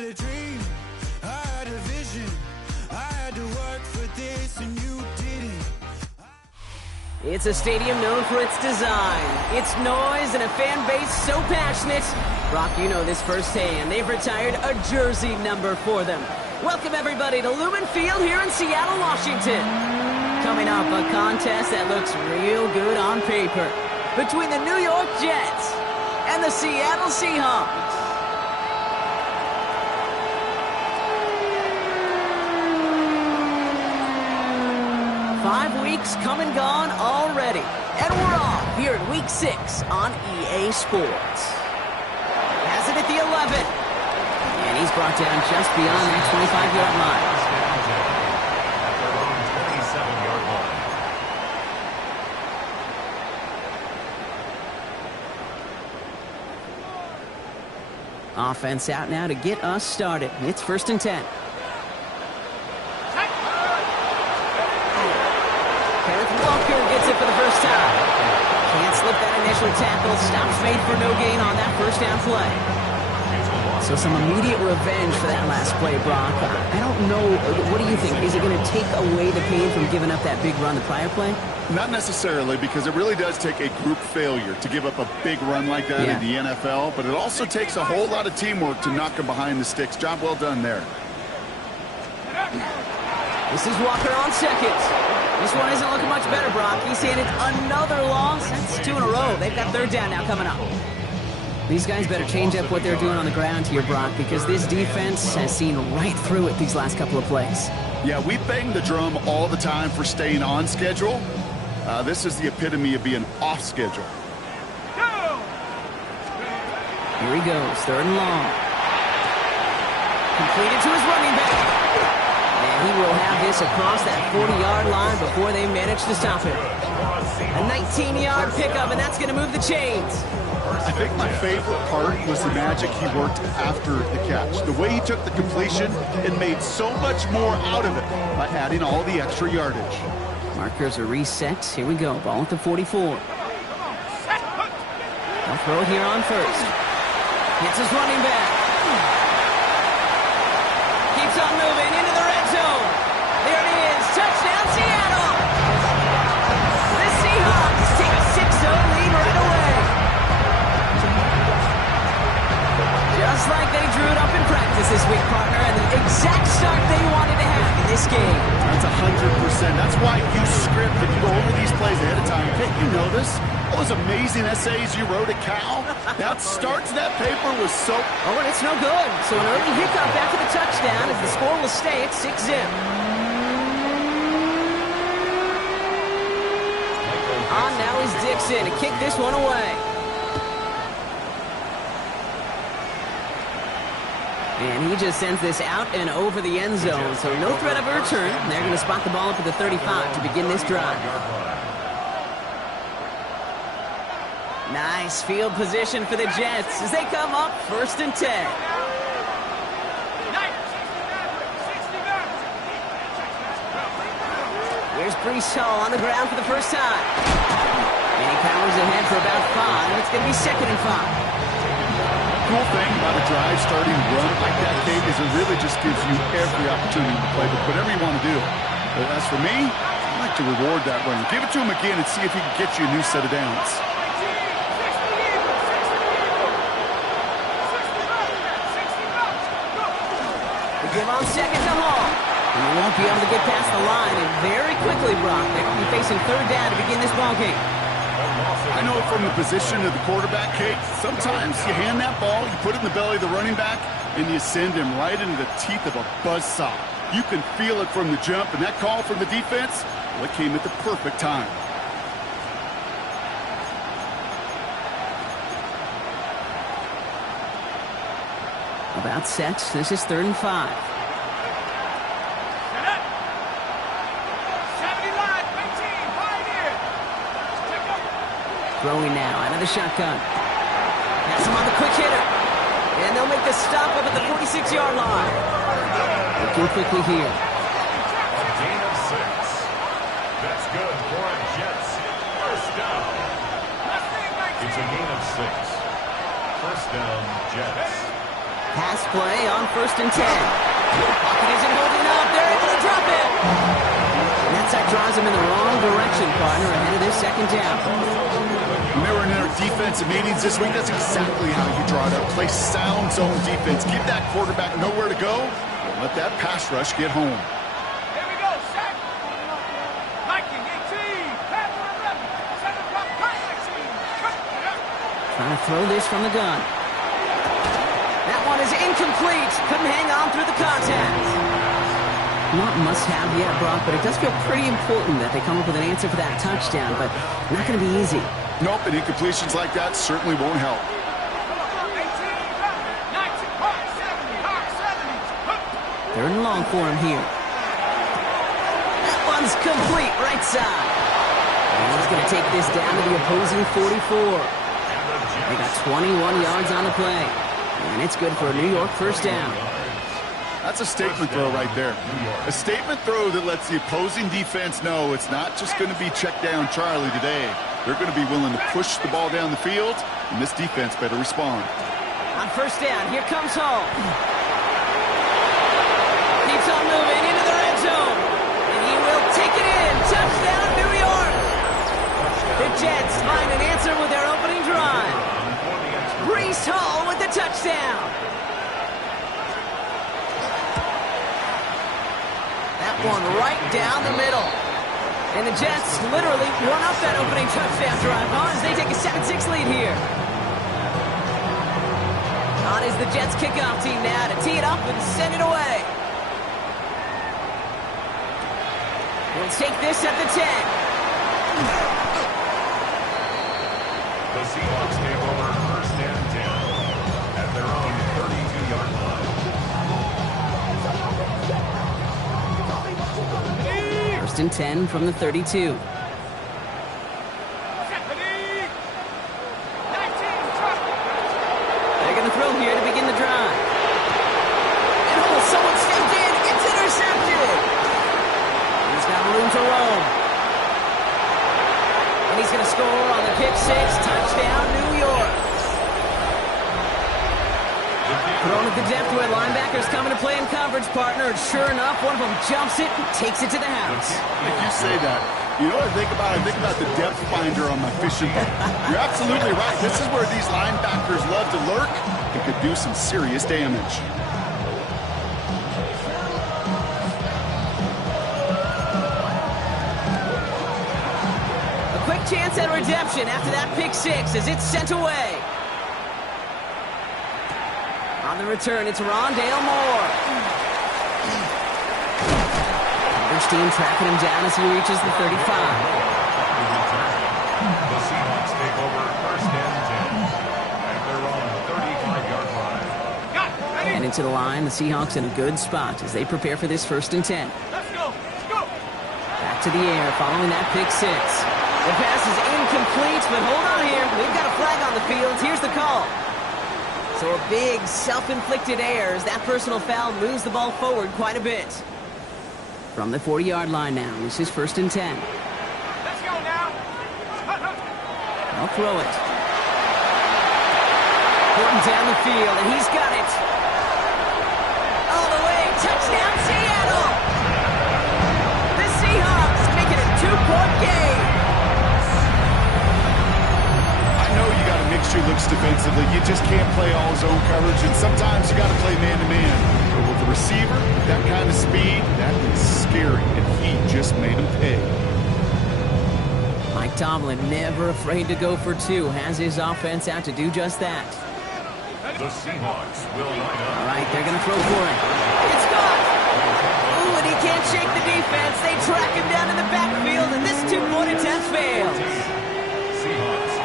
had a dream, I had a vision, I had to work for this and you didn't. It's a stadium known for its design, its noise, and a fan base so passionate. Brock, you know this firsthand. They've retired a jersey number for them. Welcome, everybody, to Lumen Field here in Seattle, Washington. Coming up, a contest that looks real good on paper between the New York Jets and the Seattle Seahawks. Weeks come and gone already, and we're off here in Week 6 on EA Sports. Has it at the 11, and he's brought down just beyond that 25-yard line. Offense out now to get us started. It's 1st and 10. Gets it for the first time. Can't slip that initial tackle. Stops made for no gain on that first down play. So some immediate revenge for that last play, Brock. I don't know. What do you think? Is it going to take away the pain from giving up that big run the prior play? Not necessarily, because it really does take a group failure to give up a big run like that in the NFL. But it also takes a whole lot of teamwork to knock him behind the sticks. Job well done there. This is Walker on seconds. This one isn't looking much better, Brock. He's handed another loss. That's 2 in a row. They've got 3rd down now coming up. These guys better change up what they're doing on the ground here, Brock, because this defense has seen right through it these last couple of plays. Yeah, we bang the drum all the time for staying on schedule. This is the epitome of being off schedule. Here he goes, 3rd and long. Completed to his running back. And he will have this across that 40-yard line before they manage to stop him. A 19-yard pickup, and that's going to move the chains. I think my favorite part was the magic he worked after the catch. The way he took the completion and made so much more out of it by adding all the extra yardage. Markers are reset. Here we go. Ball at the 44. They'll throw it here on 1st. Gets his running back. Keeps on moving into the red zone. There it is. Touchdown, Seattle. The Seahawks take a 6-0 lead right away. Just like they drew it up in practice this week, partner, and the exact start they wanted to have in this game. That's 100%. That's why you script and you go over these plays ahead of time. Can't you notice all those amazing essays you wrote at Cal? That start to that paper was so... Oh, and it's no good. So an early hiccup after the touchdown as the score will stay at 6-0. On now is Dixon to kick this one away. And he just sends this out and over the end zone, so no threat of a return. They're going to spot the ball up at the 35 to begin this drive. Nice field position for the Jets as they come up 1st and 10. Here's Breece Hall on the ground for the first time. And he powers ahead for about 5. It's going to be 2nd and 5. Cool thing about a drive starting run like that, Kate, is it really just gives you every opportunity to play with whatever you want to do. But as for me, I like to reward that run. Give it to him again and see if he can get you a new set of downs. They give on 2nd to Hall. And he won't be able to get past the line, and very quickly, Brock, they're going to be facing 3rd down to begin this ball game. I know from the position of the quarterback, Kate, sometimes you hand that ball, you put it in the belly of the running back, and you send him right into the teeth of a buzzsaw. You can feel it from the jump, and that call from the defense, well, it came at the perfect time. About set. This is 3rd and 5. Throwing now out of the shotgun. Has him on the quick hitter. And they'll make the stop up at the 46-yard line. Looking quickly here. Gain of 6. That's good for a Jets. First down. It's a gain of 6. First down, Jets. Pass play on 1st and 10. Pocket isn't holding up. They're able to drop it. And that sack drives them in the wrong direction, partner, ahead of this 2nd down. When they were in our defensive meetings this week, that's exactly how you draw it up. Play sound zone defense. Give that quarterback nowhere to go, and let that pass rush get home. Here we go, sack. Viking 18, Panther 11, 7 o'clock, 19. Trying to throw this from the gun. That one is incomplete. Couldn't hang on through the contact. Not must-have yet, Brock, but it does feel pretty important that they come up with an answer for that touchdown, but not going to be easy. Nope, and incompletions like that certainly won't help. 3rd and long for him here. That one's complete, right side. And he's going to take this down to the opposing 44. They got 21 yards on the play. And it's good for a New York 1st down. That's a statement throw right there. A statement throw that lets the opposing defense know it's not just going to be check down Charlie today. They're going to be willing to push the ball down the field, and this defense better respond. On 1st down, here comes Hall. Keeps on moving into the red zone. And he will take it in. Touchdown, New York. The Jets find an answer with their opening drive. Breece Hall with the touchdown. That one right down the middle. And the Jets literally run up that opening touchdown drive as they take a 7-6 lead here. On is the Jets kickoff team now to tee it up and send it away. We'll take this at the 10. The Seahawks take over 1st and 10 at their own 32-yard line. 1st and 10 from the 32. They're going to throw here to begin the drive. And someone stepped in. It's intercepted. He's got room to roam. And he's going to score on the pick 6. Touchdown, New York. Thrown at the depth where linebackers coming to play in coverage, partner. And sure enough, one of them jumps it and takes it to the house. If you say that, you know what I think about? I think about the depth finder on my fishing boat. You're absolutely right. This is where these linebackers love to lurk. It could do some serious damage. A quick chance at redemption after that pick 6 as it's sent away. On the return, it's Rondale Moore. Coverage team tracking him down as he reaches the 35. The Seahawks take over 1st and 10 at their own 35-yard line. And into the line, the Seahawks in a good spot as they prepare for this 1st and 10. Let's go. Let's go. Back to the air following that pick 6. The pass is incomplete, but hold on here. We've got a flag on the field. Here's the call. So a big self-inflicted error as that personal foul moves the ball forward quite a bit. From the 40-yard line now, this is 1st and 10. Let's go now. They'll throw it. Porting down the field, and he's got it. All the way, touchdown Seattle! The Seahawks make it a 2-point game. I know you got to mix your looks defensively. You just can't play all zone coverage, and sometimes you got to play man-to-man. But with the receiver, with that kind of speed, that is scary, and he just made him pay. Mike Tomlin never afraid to go for 2. Has his offense out to do just that. The Seahawks will line up. All right, they're going to throw for it. It's gone! Ooh, and he can't shake the defense. They track him down in the backfield, and this 2-point attempt fails. Seahawks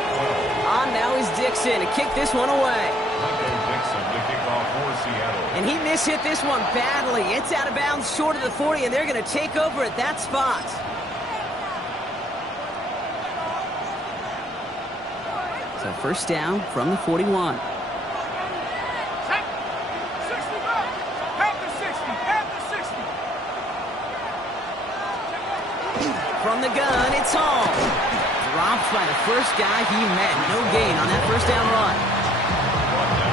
12. On now is Dixon to kick this one away. Michael Dixon to kick off for Seattle. And he mishit this one badly. It's out of bounds short of the 40, and they're going to take over at that spot. So 1st down from the 41. From the gun, it's Hall. Dropped by the first guy he met. No gain on that 1st down run.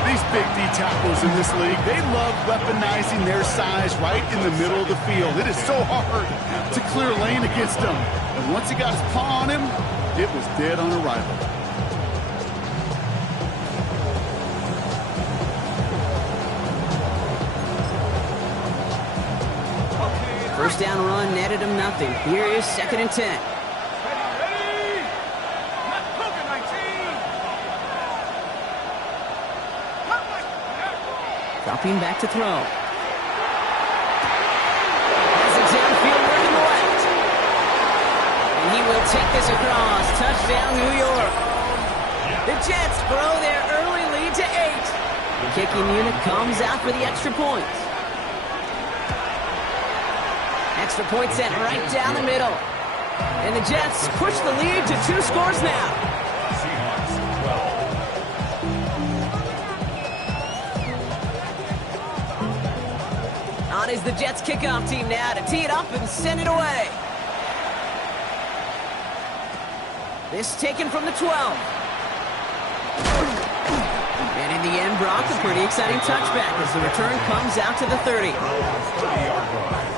These big D tackles in this league, they love weaponizing their size right in the middle of the field. It is so hard to clear lane against them. And once he got his paw on him, it was dead on arrival. First down run netted him nothing. Here is 2nd and 10. Ready? Let's cook it, 19. Come back. Dropping back to throw. Has it downfield working left. And he will take this across. Touchdown, New York. The Jets grow their early lead to 8. The kicking unit comes out for the extra point. Extra point sent right down the middle. And the Jets push the lead to 2 scores now. Seahawks 12. On is the Jets kickoff team now to tee it up and send it away. This taken from the 12. And in the end, Brock, a pretty exciting touchback as the return comes out to the 30. 30-yard line.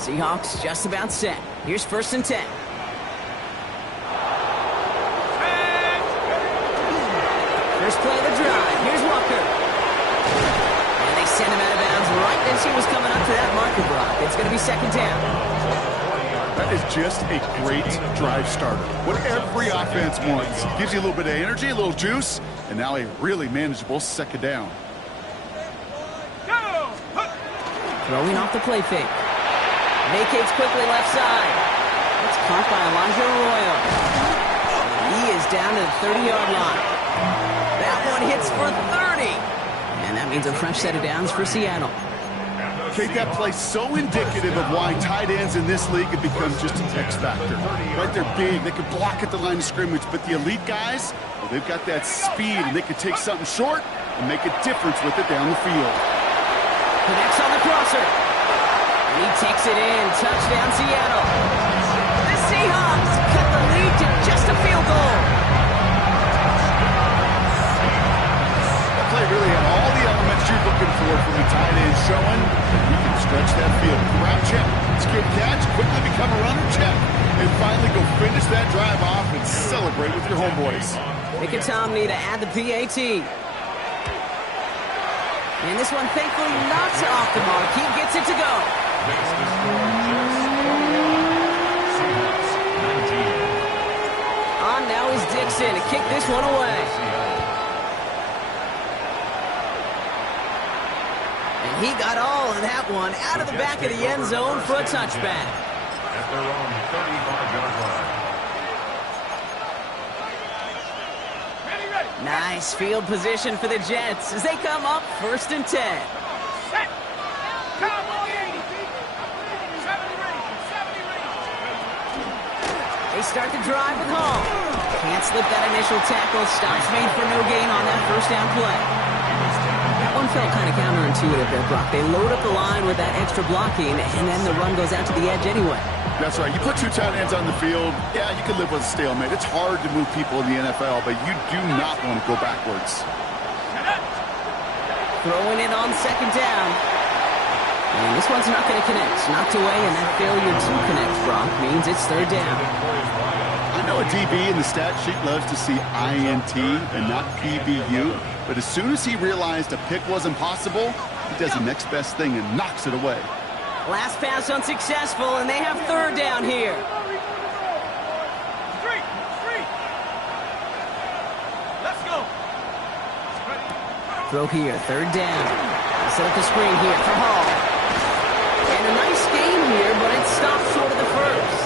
Seahawks just about set. Here's 1st and 10. First play of the drive. Here's Walker. And they send him out of bounds right as he was coming up to that marker, Brock. It's going to be 2nd down. That is just a great drive starter. What every offense wants. Gives you a little bit of energy, a little juice, and now a really manageable 2nd down. Go! Throwing off the play fake. Vacates quickly left side. It's caught by Elijah Arroyo. He is down to the 30-yard line. That one hits for 30. And that means a fresh set of downs for Seattle. Make that play so indicative of why tight ends in this league have become just an X factor. Right, they're big, they can block at the line of scrimmage, but the elite guys, well, they've got that speed, and they can take something short and make a difference with it down the field. Connects on the crosser. He takes it in. Touchdown, Seattle. The Seahawks cut the lead to just a field goal. That play really had all the elements you're looking for from the tight end, showing that you can stretch that field. Grab check, skip catch, quickly become a runner check, and finally go finish that drive off and celebrate with your homeboys. Mickey to add the PAT. And this one thankfully not off the mark. He gets it to go. Makes the score just 21. Seahawks 19. On now is Dixon to kick this one away. And he got all of that one out of the back of the end zone for a touchback. At their own 35-yard line. Ready. Nice field position for the Jets as they come up 1st and 10. Set. Cowboy 80. 70 ready. 70 ready. They start the drive with Hall. Can't slip that initial tackle. Stops made for no gain on that 1st down play. That one felt kind of counterintuitive there, Brock. They load up the line with that extra blocking, and then the run goes out to the edge anyway. That's right. You put 2 tight ends on the field, yeah, you can live with a stalemate. It's hard to move people in the NFL, but you do not want to go backwards. Throwing it on 2nd down. And this one's not going to connect. Knocked away, and that failure to connect, Brock, means it's 3rd down. I know a DB in the stat sheet loves to see INT and not PBU, but as soon as he realized a pick wasn't possible, he does the next best thing and knocks it away. Last pass unsuccessful, and they have 3rd down here. Street. Let's go. Throw here, 3rd down. Set up the screen here for Hall. And a nice game here, but it stopped short of the 1st.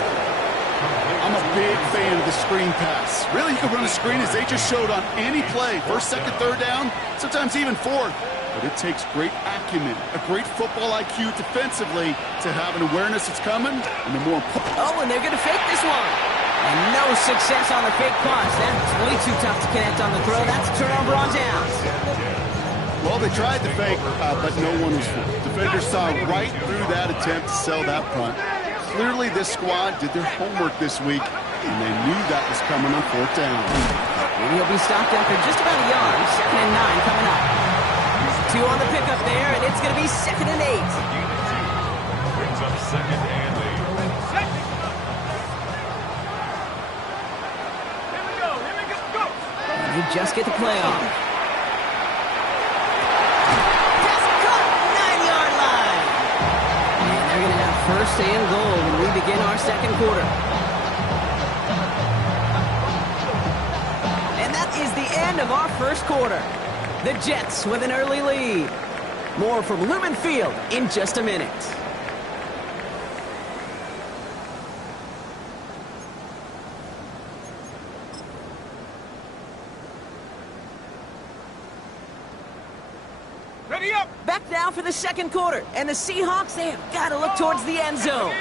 I'm a big fan of the screen pass. Really, you can run a screen as they just showed on any play. 1st, 2nd, 3rd down, sometimes even 4th. But it takes great acumen, a great football IQ defensively to have an awareness it's coming, and the more important. Oh, and they're going to fake this one. And no success on the fake punch. That's way too tough to connect on the throw. That's a turnover on downs. Well, they tried to fake, but no one was fooled. Defenders saw right through that attempt to sell that punt. Clearly, this squad did their homework this week, and they knew that was coming on 4th down. And he'll be stopped after just about a yard. 2nd and 9 coming up. 2 on the pickup there, and it's going to be 2nd and 8. Brings up 2nd and 8. Here we go, go! They just get the play off. Pass caught, 9-yard line. And they're going to have 1st and goal when we begin our 2nd quarter. And that is the end of our 1st quarter. The Jets with an early lead. More from Lumen Field in just a minute. Ready up! Back now for the 2nd quarter. And the Seahawks, they have got to look towards the end zone.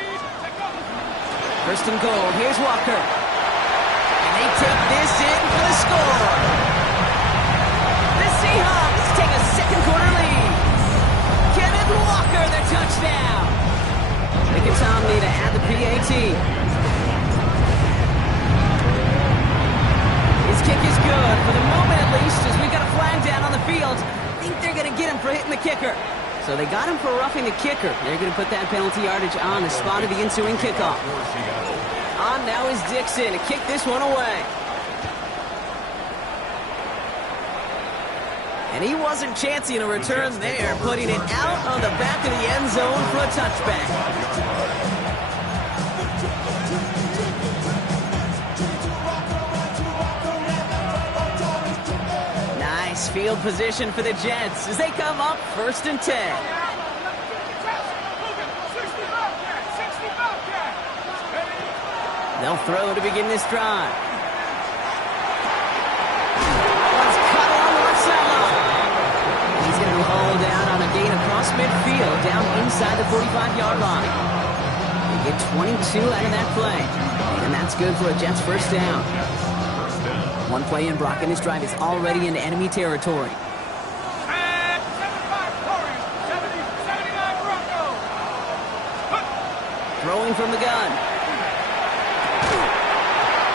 1st and goal. Here's Walker. And they take this in for the score. The Seahawks take a 2nd quarter lead. Kenneth Walker, the touchdown. Mickey Tomley to add the PAT. His kick is good for the moment at least, as we've got a flag down on the field. I think they're going to get him for hitting the kicker. So they got him for roughing the kicker. They're going to put that penalty yardage on the spot of the ensuing kickoff. On now is Dixon to kick this one away. And he wasn't chancing a return there, putting it out on the back of the end zone for a touchback. Nice field position for the Jets as they come up 1st and 10. They'll throw to begin this drive. One's cut along the left sideline. He's going to be hauled down on a gain across midfield, down inside the 45-yard line. They get 22 out of that play, and that's good for a Jets 1st down. 1 play in, Brock, and his drive is already into enemy territory. And 75 Corey, 79 Broncos. Throwing from the gun.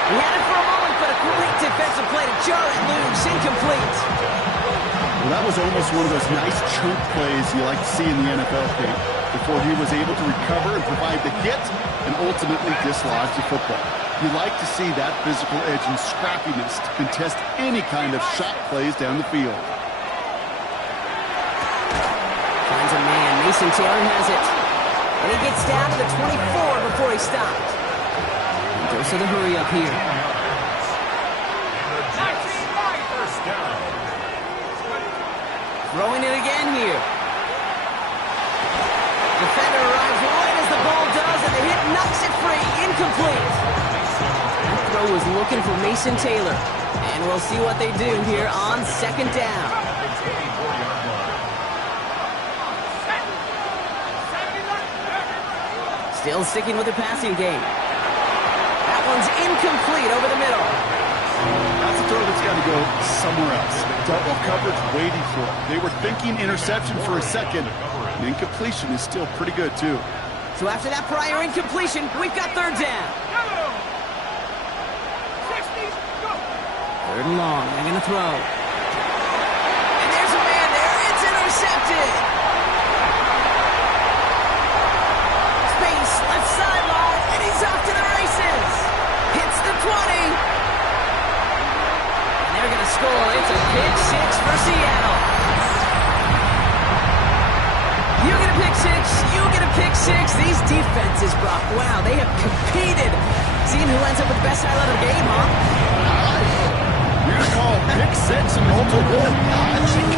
He had it for a moment, but a great defensive play to jar it loose, incomplete. Well, that was almost one of those nice chunk plays you like to see in the NFL, Kate, before he was able to recover and provide the hit and ultimately dislodge the football. You like to see that physical edge and scrappiness to contest any kind of shot plays down the field. Finds a man. Mason Taylor has it. And he gets down to the 24 before he stopped. Goes to the hurry up here. 19 right. 1st down. Throwing it again here. Defender arrives right as the ball does, and the hit knocks it free. Incomplete. That throw was looking for Mason Taylor. And we'll see what they do here on 2nd down. Still sticking with the passing game. That one's incomplete over the middle. That's a throw that's got to go somewhere else. Double coverage waiting for it. They were thinking interception for a second. And incompletion is still pretty good, too. So after that prior incompletion, we've got 3rd down. 3rd and long. They're going to throw. And there's a man there. It's intercepted. Space, left sideline, and he's off to the races. Hits the 20. And they're going to score. It's a pick 6 for Seattle. You get a pick 6. You get a pick 6. These defenses, Brock, wow, they have competed. Seeing who ends up with the best highlight of the game, huh? You're going to call pick 6 and multiple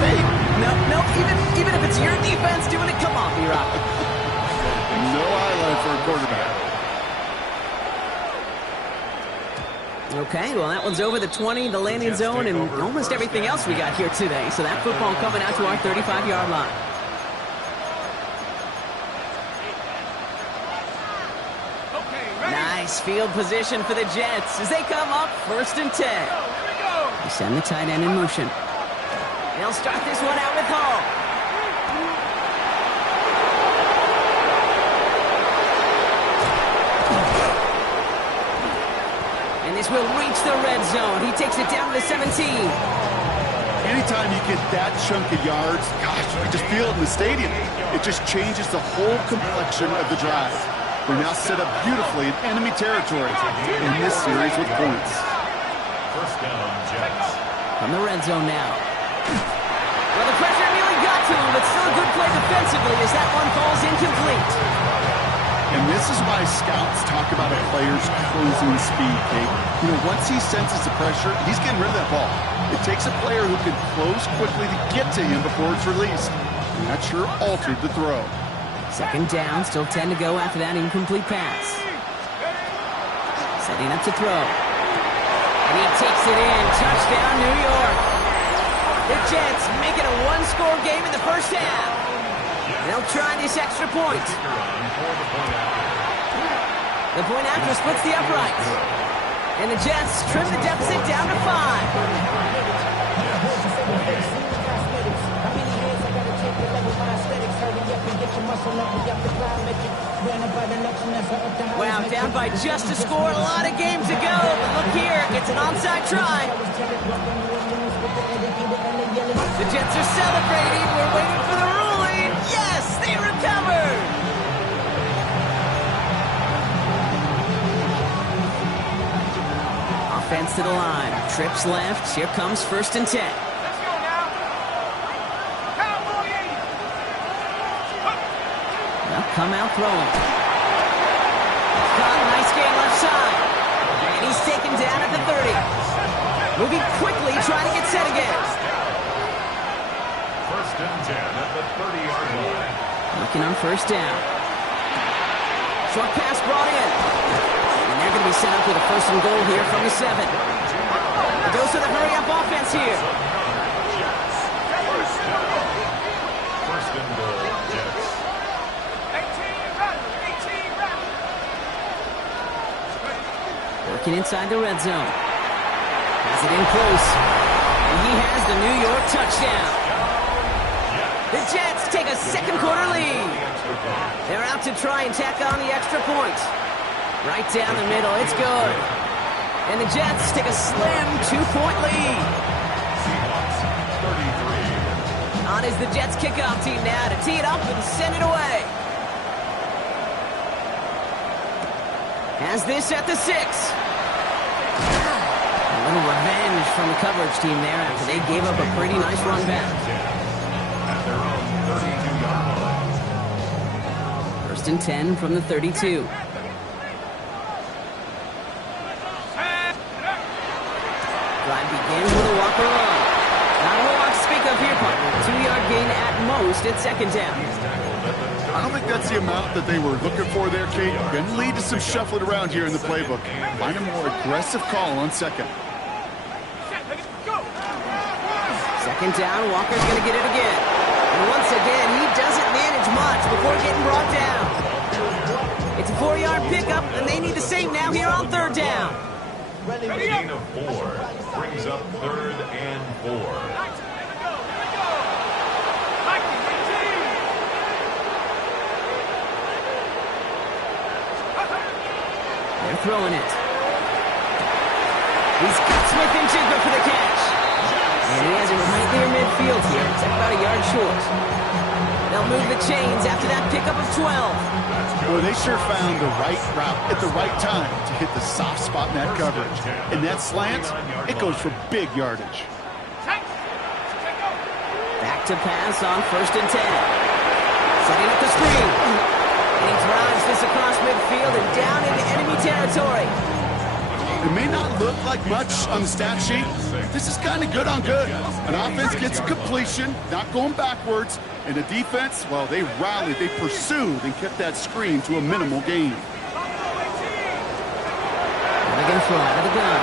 Kate. No, even if it's your defense doing it, come on, B-Rock. No highlight for a quarterback. Okay, well, that one's over the 20, the landing zone, and almost everything else we got here today. So that football coming out to our 35-yard line. Nice field position for the Jets as they come up 1st and 10. They send the tight end in motion. They'll start this one out with Hall. This will reach the red zone. He takes it down to the 17. Anytime you get that chunk of yards, gosh, you can just feel it in the stadium. It just changes the whole complexion of the drive. They're now set up beautifully in enemy territory in this series with points. First down, Jets. From the red zone now. Well, the pressure nearly got to him, but still a good play defensively as that one falls incomplete. And this is why scouts talk about a player's closing speed, Kate. You know, once he senses the pressure, he's getting rid of that ball. It takes a player who can close quickly to get to him before it's released. And that sure altered the throw. Second down, still 10 to go after that incomplete pass. Setting up to throw. And he takes it in. Touchdown, New York. The Jets make it a one-score game in the first half. They'll try this extra point. The point after splits the uprights. And the Jets trim the deficit down to 5. Wow, down by just a score, a lot of game to go. But look here, it's an onside try. The Jets are celebrating. We're waiting for the ruling. Yes, they recovered. Offense to the line. Trips left. Here comes 1st and 10. Let's go now. Cowboy 80. Now come out throwing. Caught, nice game left side. And he's taken down at the 30. Moving quickly, trying to get set again. First and 10 at the 30-yard line. Looking on 1st down. Short pass brought in. And they're going to be set up with a 1st and goal here from the 7. It goes to the hurry-up offense here. First and goal, Jets. 18 run. 18 run. Working inside the red zone. Has it in close. And he has the New York touchdown. The Jets take a second-quarter lead. They're out to try and tack on the extra point. Right down the middle. It's good. And the Jets take a slim 2-point lead. Seahawks 33. On is the Jets kickoff team now to tee it up and send it away. Has this at the 6. A little revenge from the coverage team there after they gave up a pretty nice run back. At their own 32-yard line. 1st and 10 from the 32. Drive begins with a Walker run. Not a whole lot to speak of here, partner. 2-yard gain at most at 2nd down. I don't think that's the amount that they were looking for there, Kate. Going to lead to some shuffling around here in the playbook. Find a more aggressive call on 2nd. Go. 2nd down, Walker's going to get it again. And once again, he doesn't manage much before getting brought down. It's a 4-yard pickup, and they need the same now here on 3rd down. A gain of 4 brings up 3rd and 4. They're throwing it. He's got Smith and Jigba for the catch. And he has it right near midfield here. It's about a yard short. They'll move the chains after that pickup of 12. Boy, they sure found the right route at the right time to hit the soft spot in that coverage. And that slant, it goes for big yardage. Back to pass on 1st and 10. Setting up the screen. And he drives this across midfield and down into enemy territory. It may not look like much on the stat sheet. This is kind of good on good. An offense gets a completion, not going backwards. And the defense, well, they rallied, they pursued, and kept that screen to a minimal gain. They're going to throw out of the gun.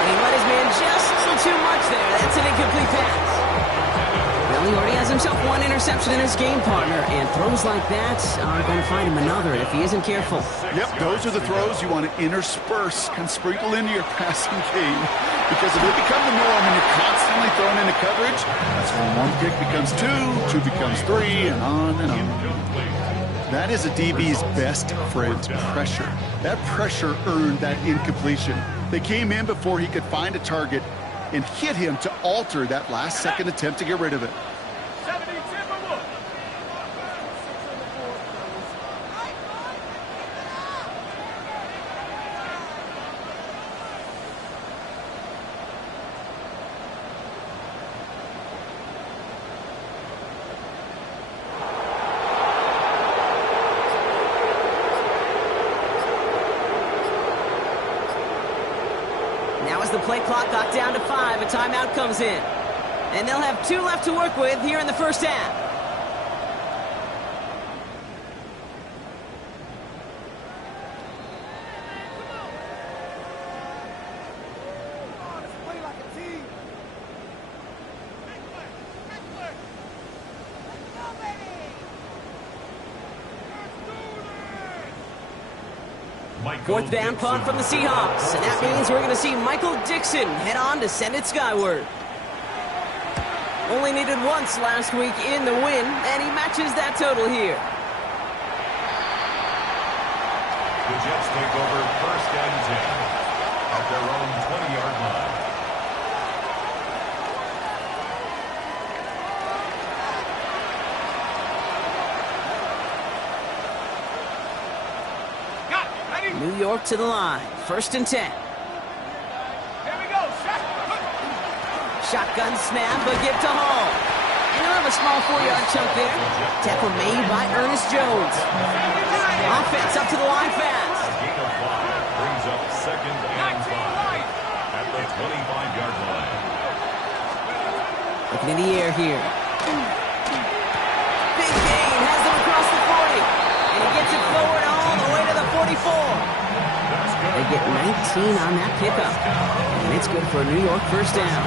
And he let his man just a little too much there. That's an incomplete pass. Well, he already has himself one interception in his game, partner, and throws like that are going to find him another if he isn't careful. Yep, those are the throws you want to intersperse and sprinkle into your passing game. Because if they become the norm and you're constantly thrown into coverage, that's when 1 pick becomes 2, 2 becomes 3, and on and on. That is a DB's best friend, pressure. That pressure earned that incompletion. They came in before he could find a target and hit him to alter that last-second attempt to get rid of it. 70 Timberwolves. Now as the play clock got down to 5, a timeout comes in. And they'll have 2 left to work with here in the first half. Fourth down punt from the Seahawks. And that means we're going to see Michael Dixon head on to send it skyward. Only needed once last week in the win, and he matches that total here. The Jets take over 1st and 10 at their own 20-yard line. New York to the line. 1st and 10. Here we go. Shotgun snap, but give to Hall. And he'll have a small 4-yard chunk there. Tackle made by Ernest Jones. Offense up to the line fast. A gain of 5 brings up 2nd and 5 at the 25-yard line. Looking in the air here. Big gain, has him across the 40. And he gets it forward all the way to the 44. They get 19 on that pickup. And it's good for a New York first down.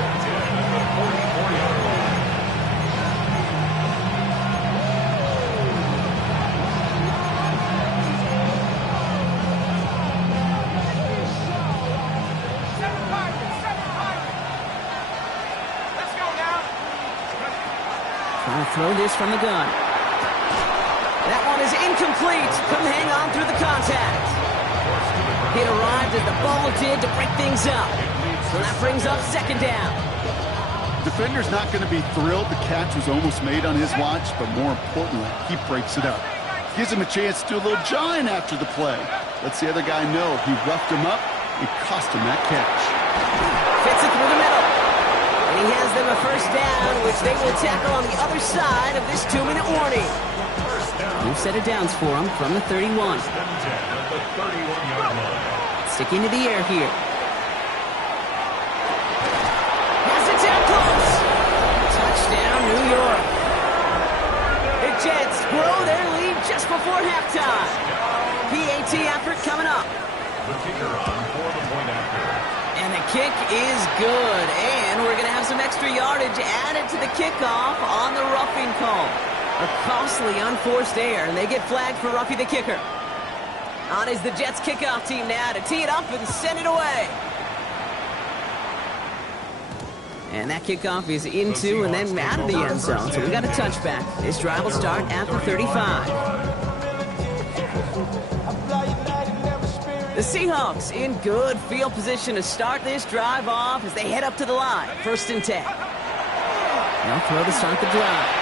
Let's go now. Trying to throw this from the gun. That one is incomplete. Couldn't hang on through the contact. It arrived as the ball did to break things up. So that brings up 2nd down. Defender's not going to be thrilled the catch was almost made on his watch, but more importantly, he breaks it up. Gives him a chance to do a little jawing after the play. Lets the other guy know he roughed him up and cost him that catch. Fits it through the middle. And he has them a first down, which they will tackle on the other side of this 2-minute warning. New set of downs for him from the 31. Sticking to the air here. Has it down close. Touchdown, New York. The Jets grow their lead just before halftime. PAT effort coming up. The kicker on for the point after. And the kick is good. And we're going to have some extra yardage added to the kickoff on the roughing call. A costly unforced error, and they get flagged for roughing the kicker. On is the Jets kickoff team now to tee it up and send it away. And that kickoff is into and then out of the end zone. So we got a touchback. This drive will start at the 35. The Seahawks in good field position to start this drive off as they head up to the line. 1st and 10. They'll throw to start the drive.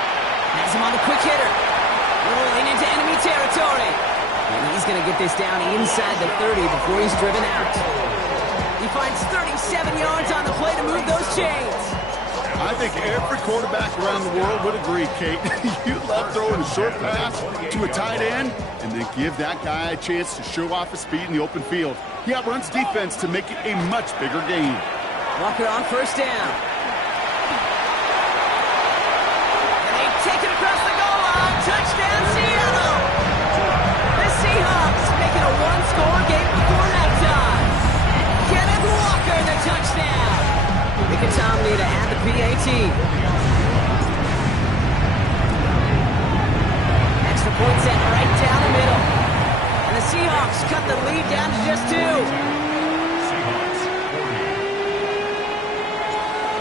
Has him on the quick hitter. Rolling into enemy territory. And he's going to get this down inside the 30 before he's driven out. He finds 37 yards on the play to move those chains. I think every quarterback around the world would agree, Kate. You love throwing a short pass to a tight end and then give that guy a chance to show off his speed in the open field. He outruns defense to make it a much bigger gain. Walker on 1st down. And they take it across the goal line. Touchdown, Seattle! Seahawks making a one-score game before halftime. Kenneth Walker, the touchdown. Mickey to add the PAT. Extra point set right down the middle. And the Seahawks cut the lead down to just 2.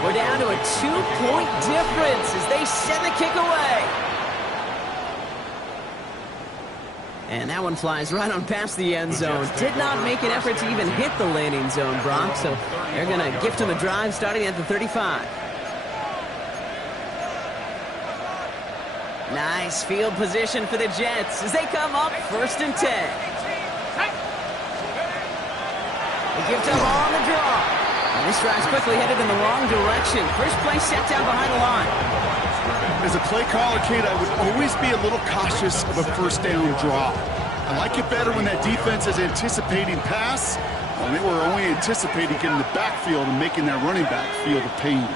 We're down to a 2-point difference as they send the kick away. And that one flies right on past the end zone. Did not make an effort to even hit the landing zone, Brock. So they're going to gift him a drive starting at the 35. Nice field position for the Jets as they come up 1st and 10. They gift him on the draw. And this drive's quickly headed in the wrong direction. First play set down behind the line. As a play caller, Kate, I would always be a little cautious of a first down draw. I like it better when that defense is anticipating pass, when they were only anticipating getting the backfield and making that running back feel the pain.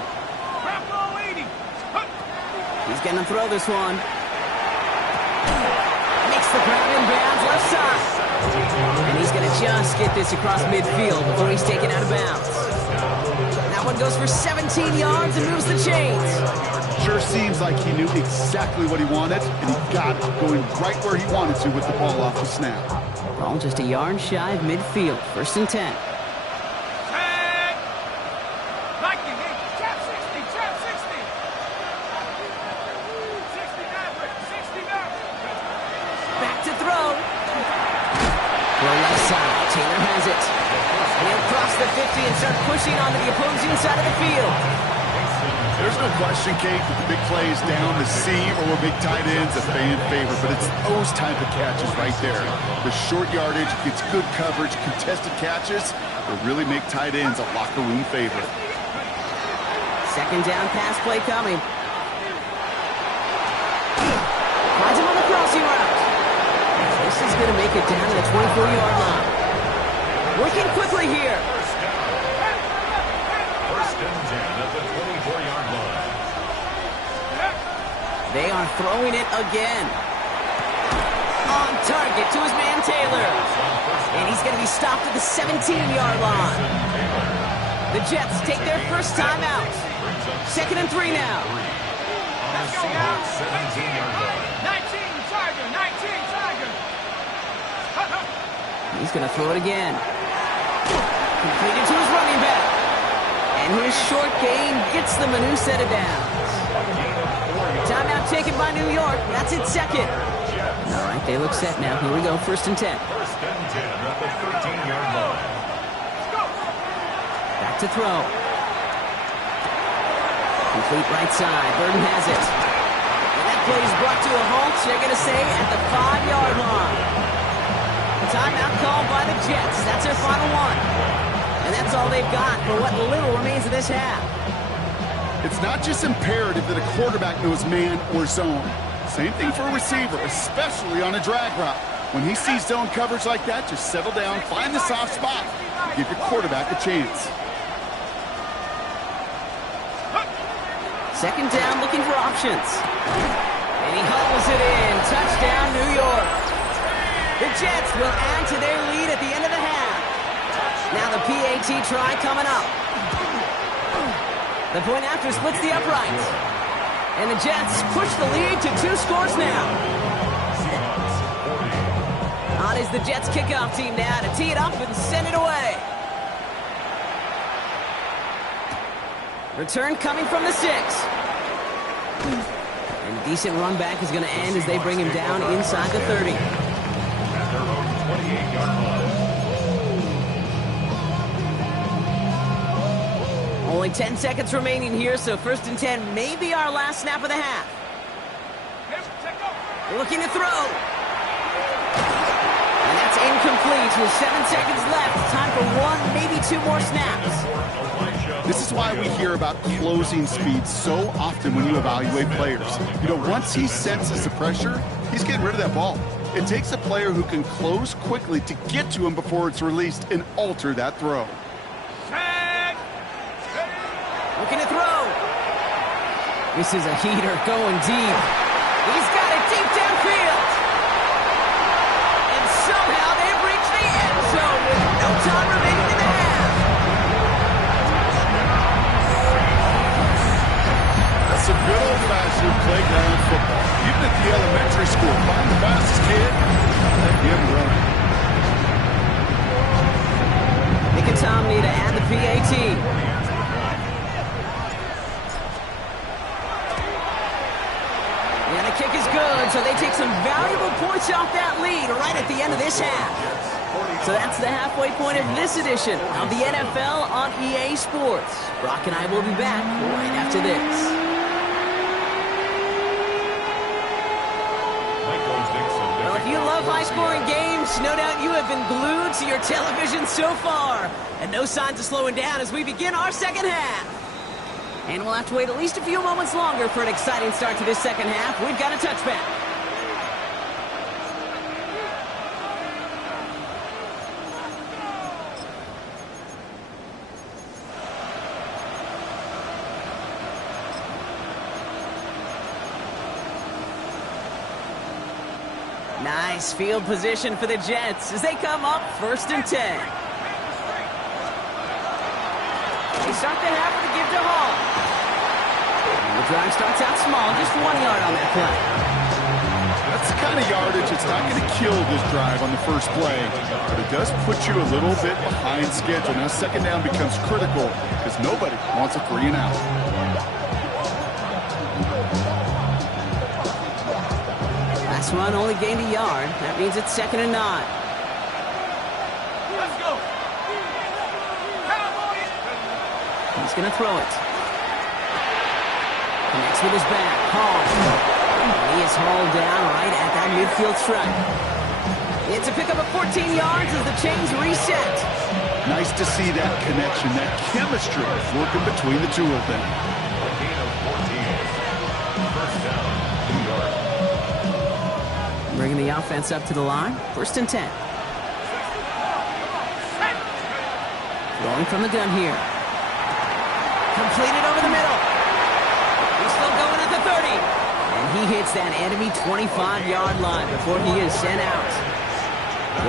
He's going to throw this one. Makes the grab in bounds left side. And he's going to just get this across midfield before he's taken out of bounds. That one goes for 17 yards and moves the chains. Sure seems like he knew exactly what he wanted, and he got it going right where he wanted to with the ball off the snap. Ball just a yard shy of midfield. 1st and 10. Back to throw. Well, left side. Taylor has it. And he'll cross the 50 and start pushing onto the opposing side of the field. There's no question, Kate, that the big play is down the seam or big tight ends a fan favorite, but it's those type of catches right there. The short yardage gets good coverage, contested catches that really make tight ends a locker room favorite. 2nd down pass play coming. Finds him on the crossing route. This is going to make it down to the 24-yard line. Working quickly here. 1st and 10 at the 24-yard line. They are throwing it again. On target to his man Taylor. And he's going to be stopped at the 17-yard line. The Jets take their first time out. 2nd and 3 now. On the Seahawks 17-yard line. 19 Tiger, 19 Tiger. He's going to throw it again. Completed to his running back. And his short gain gets them a new set of downs. Timeout taken by New York. That's its 2nd. All right, they look set now. Here we go, 1st and 10. 1st and 10 at the 13-yard line. Back to throw. Complete right side. Burton has it. And that play is brought to a halt, they're going to say, at the 5-yard line. Timeout called by the Jets. That's their final one. And that's all they've got for what little remains of this half. It's not just imperative that a quarterback knows man or zone. Same thing for a receiver, especially on a drag route. When he sees zone coverage like that, just settle down, find the soft spot, give your quarterback a chance. 2nd down, looking for options. And he hauls it in. Touchdown, New York. The Jets will add to their lead at the end of the half. Now the PAT try coming up. The point after splits the uprights. And the Jets push the lead to 2 scores now. On is the Jets kickoff team now to tee it up and send it away. Return coming from the 6. And a decent run back is going to end as they bring him down inside the 30. At their own 28-yard line. Only 10 seconds remaining here, so 1st and 10 may be our last snap of the half. Looking to throw. And that's incomplete with 7 seconds left. Time for 1, maybe 2 more snaps. This is why we hear about closing speed so often when you evaluate players. You know, once he senses the pressure, he's getting rid of that ball. It takes a player who can close quickly to get to him before it's released and alter that throw. Looking to throw. This is a heater going deep. He's got it deep downfield. And somehow they've reached the end zone with no time remaining in the half. That's some good old-fashioned playground football. Even at the elementary school, find the fastest kid, let him run. Nicotomney to add the PAT. And the kick is good, so they take some valuable points off that lead right So that's the halfway point of this edition of the NFL on EA Sports. Brock and I will be back right after this. Well, if you love high-scoring games, no doubt you have been glued to your television so far. And no signs of slowing down as we begin our second half. And we'll have to wait at least a few moments longer for an exciting start to this second half. We've got a touchback. Nice field position for the Jets as they come up 1st and 10. They start the half with a give to Hall. And the drive starts out small, just 1 yard on that play. That's the kind of yardage it's not going to kill this drive on the first play, but it does put you a little bit behind schedule. Now second down becomes critical because nobody wants a 3 and out. Last run only gained a yard. That means it's 2nd and 9. Let's go. Cowboys. He's going to throw it. Connects with his back. Hall. And he is hauled down right at that midfield stripe. It's a pickup of 14 yards as the chains reset. Nice to see that connection, that chemistry working between the two of them. A gain of 14. First down, New York. Bringing the offense up to the line. 1st and 10. Going from the gun here. Completed over the middle. He's still going at the 30. And he hits that enemy 25-yard line before he is sent out.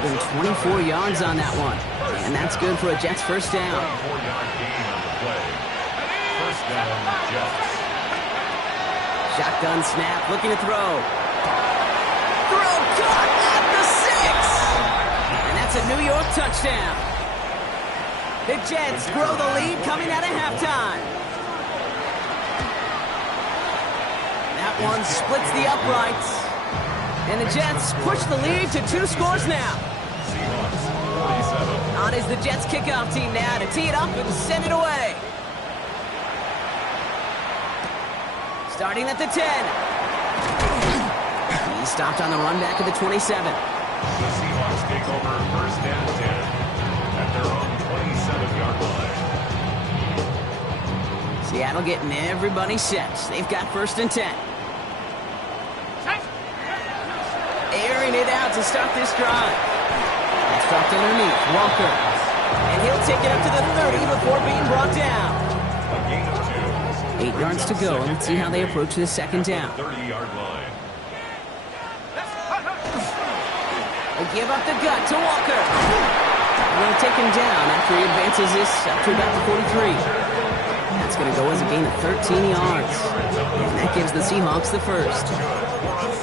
Given 24 yards on that one. And that's good for a Jets first down. 4-yard gain on the play. First down, Jets. Shotgun snap, looking to throw. Throw caught at the 6. And that's a New York touchdown. The Jets grow the lead coming out of halftime. That one splits the uprights. And the Jets push the lead to 2 scores now. Seahawks, 47. On is the Jets kickoff team now to tee it up and send it away. Starting at the 10. He stopped on the run back at the 27. The Seahawks take over 1st and 10 at their own 27-yard line. Seattle getting everybody set. They've got 1st and 10. Airing it out to start this drive. It's dropped underneath. Walker. And he'll take it up to the 30 before being brought down. A gain of 2. 8 yards to go. Let's see how they approach this second down. 30-yard line. They give up the gut to Walker. They'll take him down after he advances this up to about the 43. That's going to go as a gain of 13 yards. And that gives the Seahawks the first.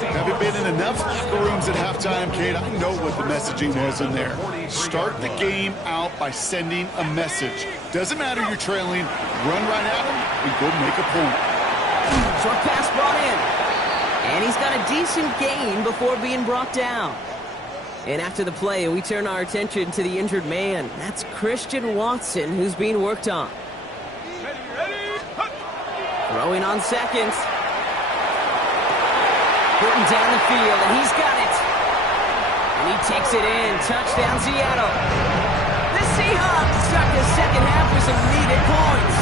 Haven't been in enough locker rooms at halftime, Kate. I know what the messaging was in there. Start the game out by sending a message. Doesn't matter you're trailing. Run right at them and go make a point. Short pass brought in. And he's got a decent gain before being brought down. And after the play, we turn our attention to the injured man. That's Christian Watson, who's being worked on. Throwing on seconds. Putting down the field, and he's got it. And he takes it in. Touchdown, Seattle. The Seahawks start the second half with some needed points.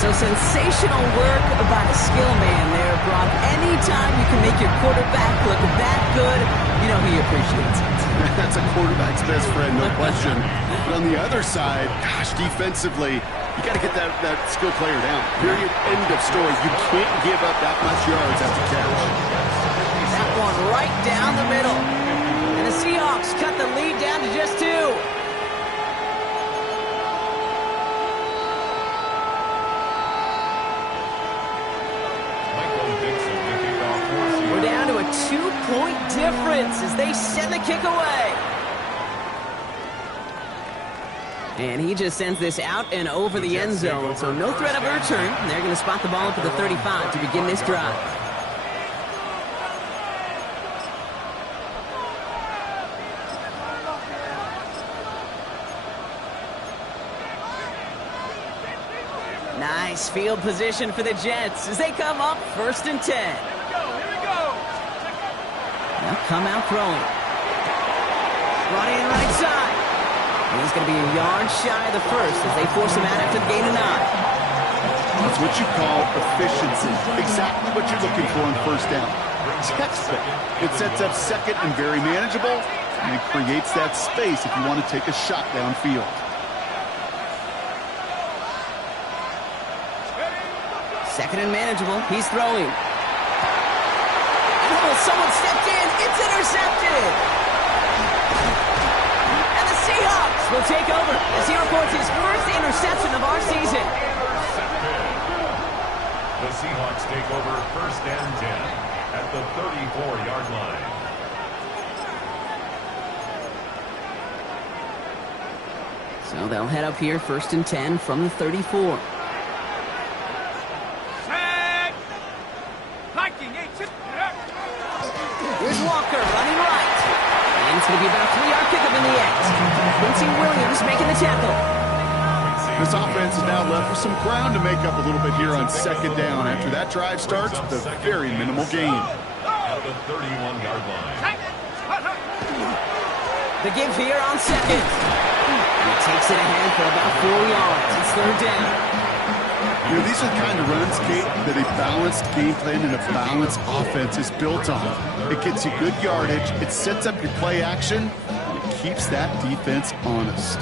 So sensational work by the skill man there, Brock. Anytime you can make your quarterback look that good, you know he appreciates it. That's a quarterback's best friend, no question. But on the other side, gosh, defensively, you got to get that skill player down. Period. End of story. You can't give up that much yards after catch. That one right down the middle. And the Seahawks cut the lead down to just 2. We're down to a 2-point difference as they send the kick away. And he just sends this out and over the end zone, so no threat of a return. They're going to spot the ball up at the 35 to begin this drive. Nice field position for the Jets as they come up 1st and 10. Here we go. They'll come out throwing. Running right side. And he's going to be a yard shy of the first as they force him out after the gain of 9. That's what you call efficiency. Exactly what you're looking for on 1st down. Textbook. It sets up 2nd and very manageable, and it creates that space if you want to take a shot downfield. 2nd and manageable. He's throwing. Oh, someone stepped in. It's intercepted. And the Seahawks will take over as he records his first interception of our season. The Seahawks take over 1st and 10 at the 34-yard line. So they'll head up here 1st and 10 from the 34. Here's Walker running right. And it's going to be about a 3-yard pickup in the end. Quincy Williams making the tackle. This offense is now left with some ground to make up a little bit here on 2nd down after that drive starts with a very minimal gain. At the 31-yard line. The give here on 2nd. He takes it ahead for about 4 yards. It's 3rd down. You know, these are the kind of runs, Kate, that a balanced game plan and a balanced offense is built on. It gets you good yardage, it sets up your play action, and it keeps that defense honest.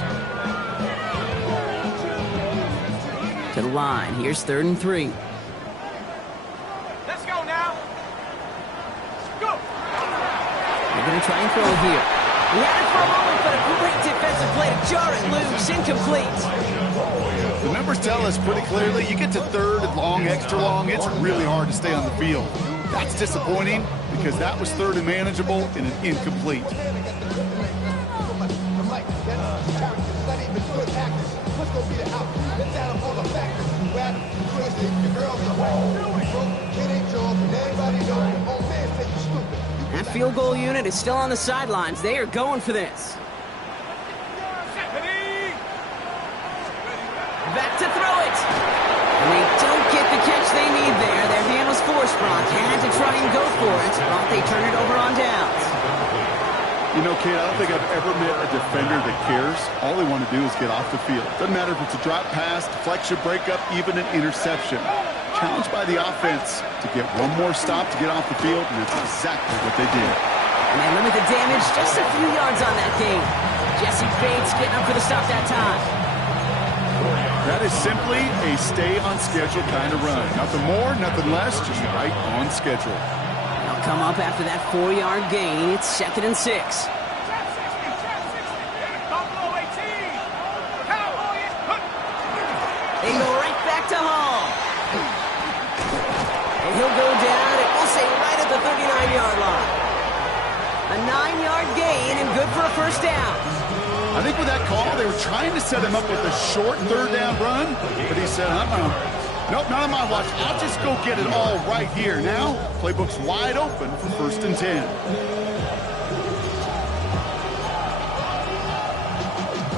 To the line. Here's 3rd and 3. Let's go now. Go. They're going to try and throw here. He had it for a moment, but a great defensive play to jar it loose. Incomplete. The numbers tell us pretty clearly, you get to 3rd and long, extra long, it's really hard to stay on the field. That's disappointing because that was 3rd and manageable and an incomplete. That field goal unit is still on the sidelines. They are going for this. Back to throw it. And they don't get the catch they need there. Their hand was forced, Brock. Had to try and go for it. But they turn it over on downs. You know, Kate, I don't think I've ever met a defender that cares. All they want to do is get off the field. Doesn't matter if it's a drop pass, deflection, breakup, even an interception. Challenged by the offense to get one more stop to get off the field, and that's exactly what they did. And they limit the damage just a few yards on that game. Jesse Bates getting up for the stop that time. That is simply a stay-on-schedule kind of run. Nothing more, nothing less, just right on schedule. They'll come up after that 4-yard gain. It's 2nd and 6. They go right back to Hall. And he'll go down, and we'll say right at the 39-yard line. A 9-yard gain and good for a 1st down. I think with that call, they were trying to set him up with a short 3rd down run, but he said, nope, not on my watch. I'll just go get it all right here. Now, playbook's wide open for 1st and 10.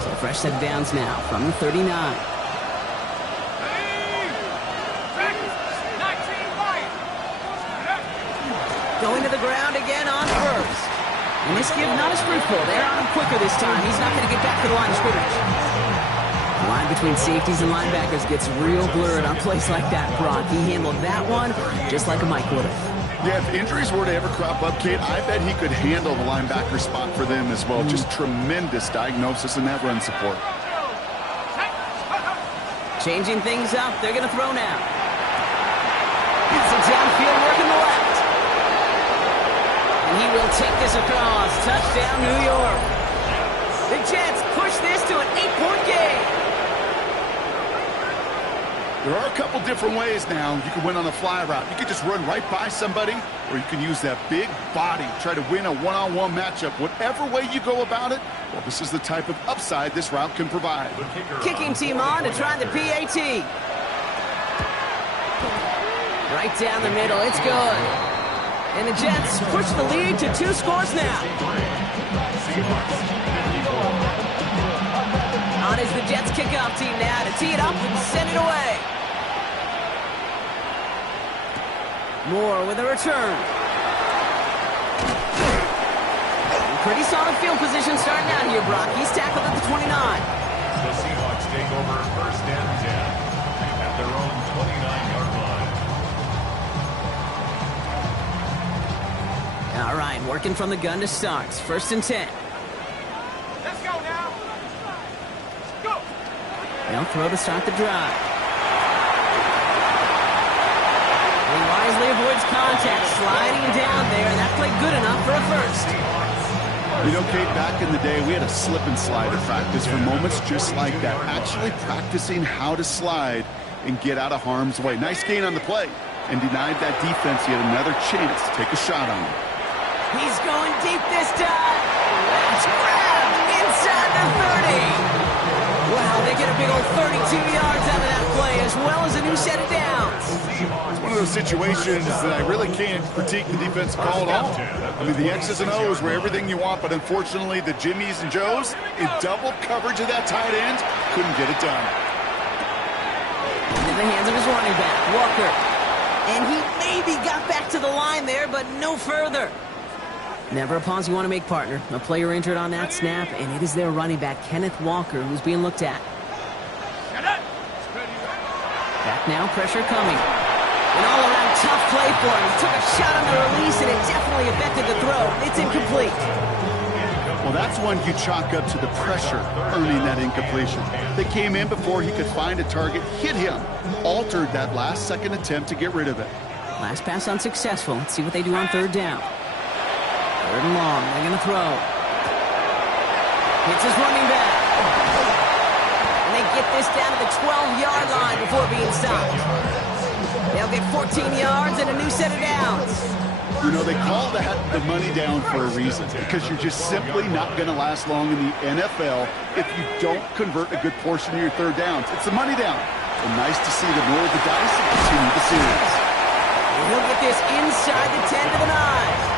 So fresh set of downs now from the 39. Going to the ground again on 1st. And this give not as fruitful. They're on him quicker this time. He's not going to get back to the line of scrimmage. The line between safeties and linebackers gets real blurred on plays like that, Brock. He handled that one just like a Mike would have. Yeah, if injuries were to ever crop up, Kate, I bet he could handle the linebacker spot for them as well. Just tremendous diagnosis in that run support. Changing things up. They're going to throw now. It's a downfield work in the left. And he will take this across. Touchdown, New York. The Jets push this to an 8-point game. There are a couple different ways now. You can win on a fly route. You can just run right by somebody, or you can use that big body, try to win a one-on-one matchup. Whatever way you go about it, well, this is the type of upside this route can provide. Kicking team on to try the PAT. Right down the middle. It's good. And the Jets push the lead to 2 scores now. On is the Jets kickoff team now to tee it up and send it away. Moore with a return. Pretty solid field position starting out here, Brock. He's tackled at the 29. The Seahawks take over first and 10 at their own 29-yard line. All right, working from the gun to start. First and 10. Let's go now. Go. They'll throw to start the drive. He wisely avoids contact, sliding down there, and that played good enough for a first. You know, Kate, back in the day, we had a slip and slide at practice for moments just like that. Actually practicing how to slide and get out of harm's way. Nice gain on the play and denied that defense yet another chance to take a shot on him. He's going deep this time. That's grabbed inside the 30. Wow, they get a big old 32 yards out of that play as well as a new set of downs. It's one of those situations that I really can't critique the defense call at all. I mean, the X's and O's were everything you want, but unfortunately the Jimmies and Joes in double coverage of that tight end couldn't get it done. Into the hands of his running back, Walker. And he maybe got back to the line there, but no further. Never a pause you want to make, partner. A player injured on that snap, and it is their running back, Kenneth Walker, who's being looked at. Back now, pressure coming. An all-around tough play for him. He took a shot on the release, and it definitely affected the throw. It's incomplete. Well, that's one you chalk up to the pressure earning that incompletion. They came in before he could find a target, hit him, altered that last-second attempt to get rid of it. Last pass unsuccessful. Let's see what they do on third down. Third and long. They're going to throw. Hits his running back. And they get this down to the 12-yard line before being stopped. They'll get 14 yards and a new set of downs. You know, they call that the money down for a reason, because you're just simply not going to last long in the NFL if you don't convert a good portion of your third downs. It's the money down. And nice to see them roll the dice and continue the series. And he'll get this inside the 10 to the 9.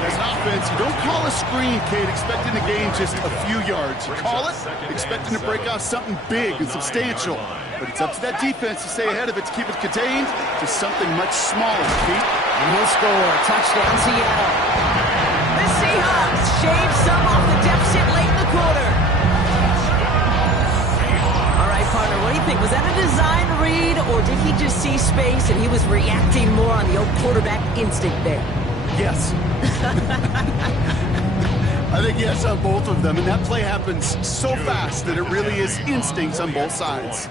As an offense, you don't call a screen, Kate, expecting to gain just a few yards. You call it expecting to break out something big and substantial. But it's up to that defense to stay ahead of it, to keep it contained to something much smaller, Kate. And he'll score. Touchdown, Seattle. The Seahawks shave some off the deficit late in the quarter. All right, partner, what do you think? Was that a design read, or did he just see space and he was reacting more on the old quarterback instinct there? Yes. I think yes on both of them, and that play happens so fast that it really is instincts on both sides.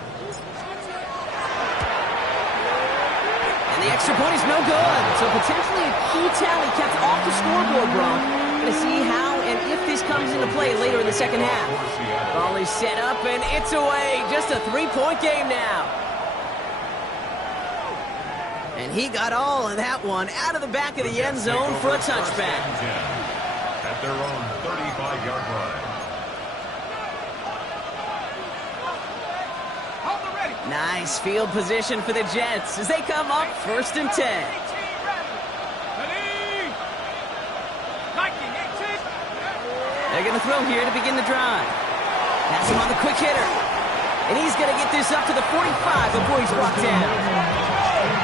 And the extra point is no good, so potentially a key tally kept off the scoreboard, Brock. Going to see how and if this comes into play later in the second half. Ball is set up, and it's away. Just a 3-point game now. And he got all of that one out of the back of the end zone for a touchback. At their own 35-yard line. Hold the ready. Nice field position for the Jets as they come up first and 10. Ready. Viking 18. They're going to throw here to begin the drive. Pass him on the quick hitter. And he's going to get this up to the 45 before he's brought down.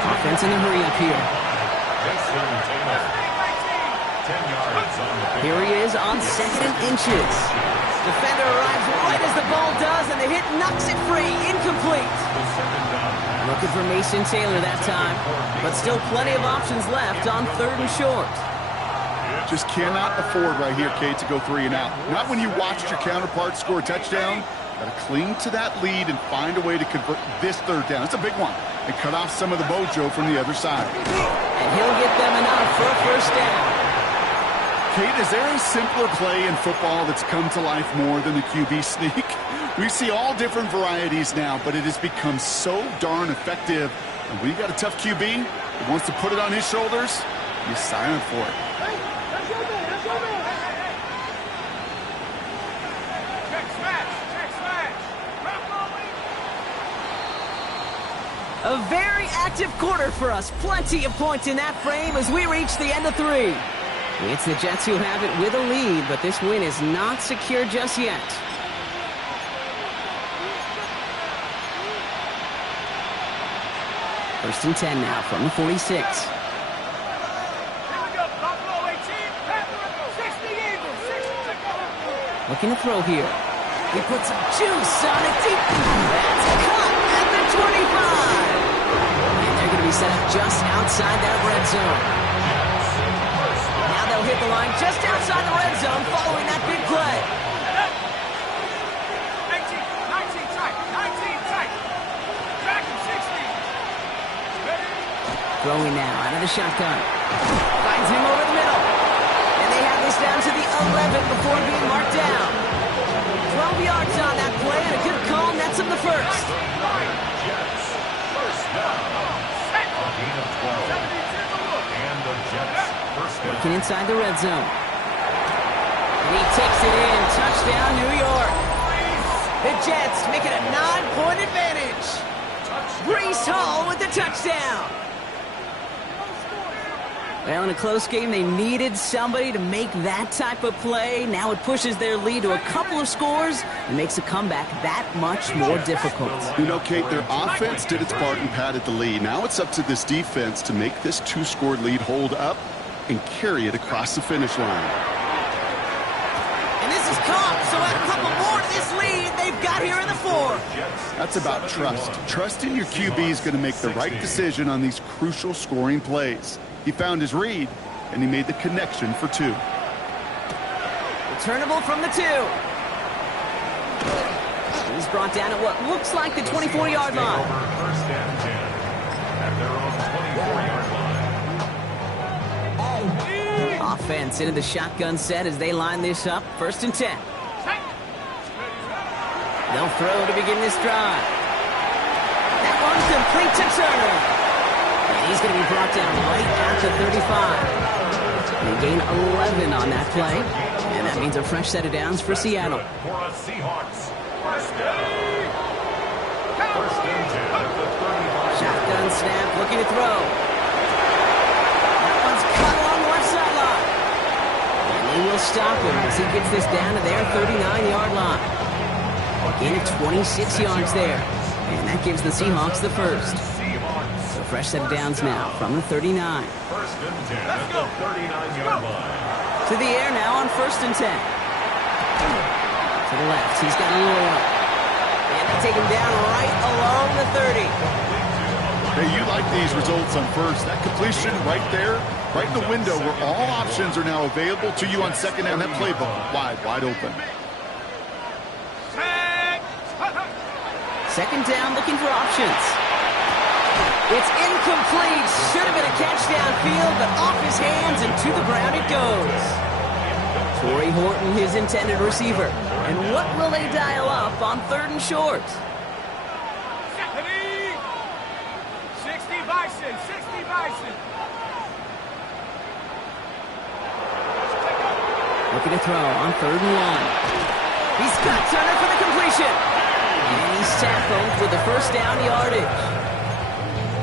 Offense in a hurry up here. Here he is on 2nd and inches. Defender arrives right as the ball does, and the hit knocks it free. Incomplete. Looking for Mason Taylor that time, but still plenty of options left on 3rd and short. Just cannot afford right here, Kate, to go 3 and out. Not when you watched your counterpart score a touchdown. Got to cling to that lead and find a way to convert this 3rd down. It's a big one. And cut off some of the mojo from the other side. And he'll get them enough for a first down. Kate, is there a simpler play in football that's come to life more than the QB sneak? We see all different varieties now, but it has become so darn effective. And when you got a tough QB that wants to put it on his shoulders, you're silent for it. A very active quarter for us. Plenty of points in that frame as we reach the end of 3. It's the Jets who have it with a lead, but this win is not secure just yet. First and 10 now from the 46. Here we go. Buffalo 18. Panther 60 Eagles. 60 to go. Looking to throw here. He puts some juice on it deep. That's caught at the 25. And they're going to be set up just outside that red zone. Now they'll hit the line just outside the red zone following that big play. 18, 19 tight. 19 tight. Track him 60. Ready? Throwing now out of the shotgun. Finds him over the middle. And they have this down to the 11 before being marked down. 12 yards on that play and a good call nets him the first. Jets. First down. A gain of 12. 72 to look. And the Jets. First down. Working inside the red zone. And he takes it in. Touchdown, New York. The Jets make it a 9-point advantage. Breece Hall with the touchdown. Well, in a close game, they needed somebody to make that type of play. Now it pushes their lead to a couple of scores and makes a comeback that much more difficult. You know, Kate, their offense did its part and padded the lead. Now it's up to this defense to make this 2-score lead hold up and carry it across the finish line. And this is caught, so add a couple more to this lead they've got here in the fourth. That's about trust. Trusting your QB is going to make the right decision on these crucial scoring plays. He found his read, and he made the connection for 2. Returnable from the 2. He's brought down at what looks like the 24-yard line. First and 10 at their own 24-yard line. Offense into the shotgun set as they line this up. First and 10. They'll throw to begin this drive. That one's complete to Turner. And he's going to be brought down right at the 35. They gain 11 on that play. And that means a fresh set of downs for Seattle. For the Seahawks. First and 10 at the 35. Shotgun snap, looking to throw. That one's cut along the left sideline. And they will stop him as he gets this down to their 39-yard line. Gain of 26 yards there. And that gives the Seahawks the first. So fresh set of downs now from the 39. First and 10 at the 39-yard line. To the air now on first and 10. To the left, he's got a little up. And they take him down right along the 30. Hey, you like these results on first. That completion right there, right in the window where all options are now available to you on second down. That playbook wide open. Second down, looking for options. It's incomplete. Should have been a catch downfield, but off his hands and to the ground it goes. Torrey Horton, his intended receiver. And what will they dial up on third and short? 60 Bison. 60 Bison. Looking to throw on third and 1. He's got Turner for the completion. And he's tackled with the first down yardage.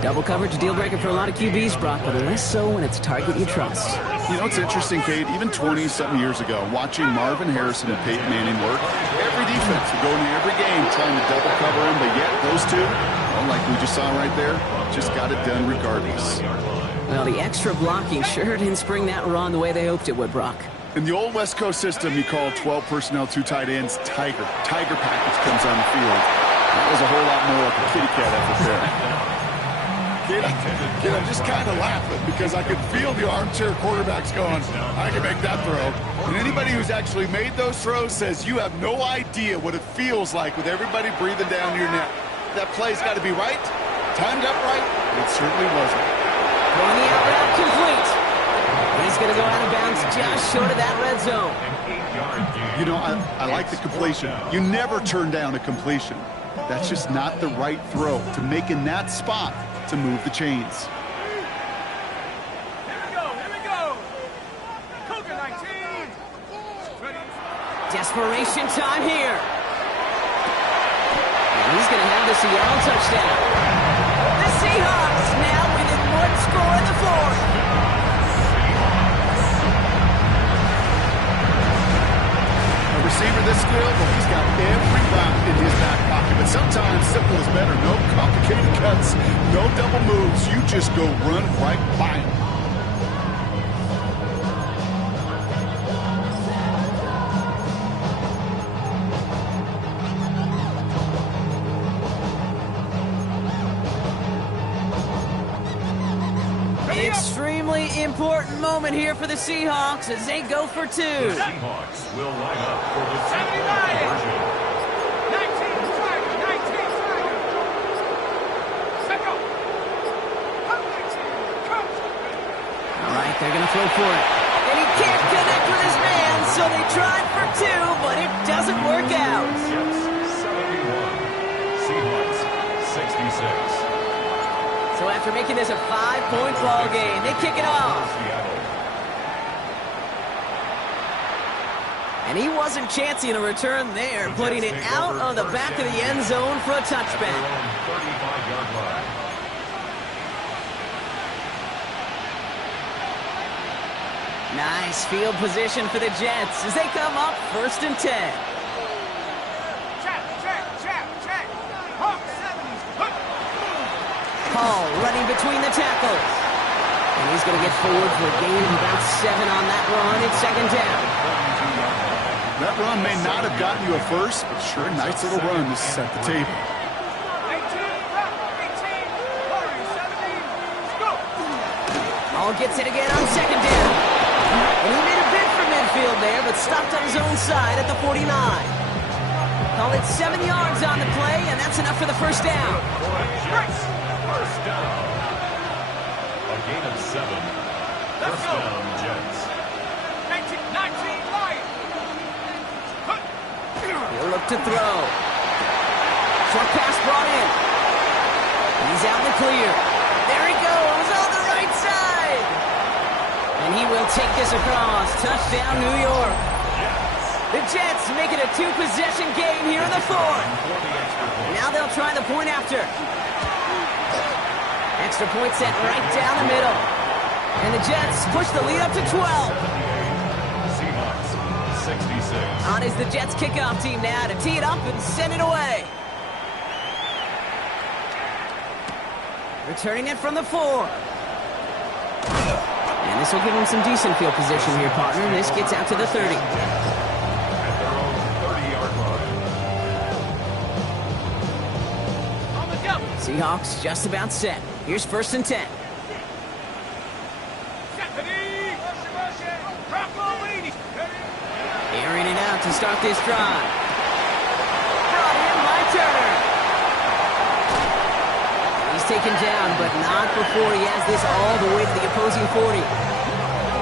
Double coverage, deal breaker for a lot of QBs, Brock, but less so when it's a target you trust. You know, it's interesting, Kate, even 20-something years ago, watching Marvin Harrison and Peyton Manning work, every defense would go into every game trying to double cover him, but yet those two, well, like we just saw right there, just got it done regardless. Well, the extra blocking sure didn't spring that run the way they hoped it would, Brock. In the old West Coast system, you call 12 personnel, 2 tight ends, Tiger. Tiger package comes on the field. That was a whole lot more like a kitty cat effort there. Kid, I'm just kind of laughing because I could feel the armchair quarterbacks going, I can make that throw. And anybody who's actually made those throws says you have no idea what it feels like with everybody breathing down your neck. That play's got to be right, timed up right, and it certainly wasn't. Going the out route complete. He's going to go out of bounds just short of that red zone. You know, I like the completion. You never turn down a completion. That's just not the right throw to make in that spot to move the chains. Here we go. Cougar 19. Ready. Desperation time here. And he's going to have the Seattle touchdown. The Seahawks now within one score in the fourth. receiver this skilled, well, he's got every route in his back pocket. But sometimes simple is better. No complicated cuts, no double moves. You just go run right by him. Extremely important moment here for the Seahawks as they go for two. The Seahawks will line up for the 79. conversion. 19, Tiger, 19, Tiger. Set go. Up 19, comes. All right, they're going to throw for it. And he can't connect with his man, so they tried for two, but it doesn't work out. Jets 71. Seahawks 66. So after making this a 5-point ball game, they kick it off. Seattle. And he wasn't chancing a return there, putting it out on the back of the end zone for a touchback. 35-yard line. Nice field position for the Jets as they come up 1st and 10. Check, check, check, check. Hawk 70s. Hook. Hall running between the tackles. And he's going to get forward for a gain of about 7 on that run. It's 2nd down. That run may not have gotten you a first, but sure, nice little run to set the table. 18, rep, 18, hurry, 70. Go. Hall gets it again on 2nd down. And he made a bid for midfield there, but stopped on his own side at the 49. Call it 7 yards on the play, and that's enough for the 1st down. Jets, first down. A gain of 7. First down, Jets. 19, 19, Lion. Hook. He'll look to throw. Short pass brought in. He's out in the clear. There he goes on the right side. And he will take this across. Touchdown, New York. The Jets make it a 2-possession game here in the 4th. Now they'll try the point after. Extra point set right down the middle. And the Jets push the lead up to 12. Seahawks 66. On is the Jets kickoff team now to tee it up and send it away. Returning it from the 4. And this will give him some decent field position here, partner. This gets out to the 30. At their own 30-yard line. On the double. Seahawks just about set. Here's 1st and 10. Stephanie. Broccolini. Airing it out to start this drive. Brought in by Turner. He's taken down, but not before he has this all the way to the opposing 40.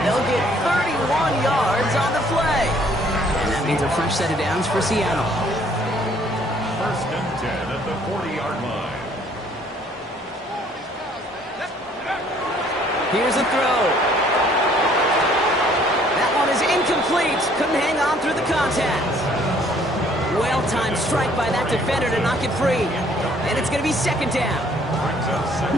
They'll get 31 yards on the play. And that means a fresh set of downs for Seattle. First and 10 at the 40-yard line. Here's a throw. That one is incomplete. Couldn't hang on through the contact. Well-timed strike by that defender to knock it free. And it's going to be 2nd down.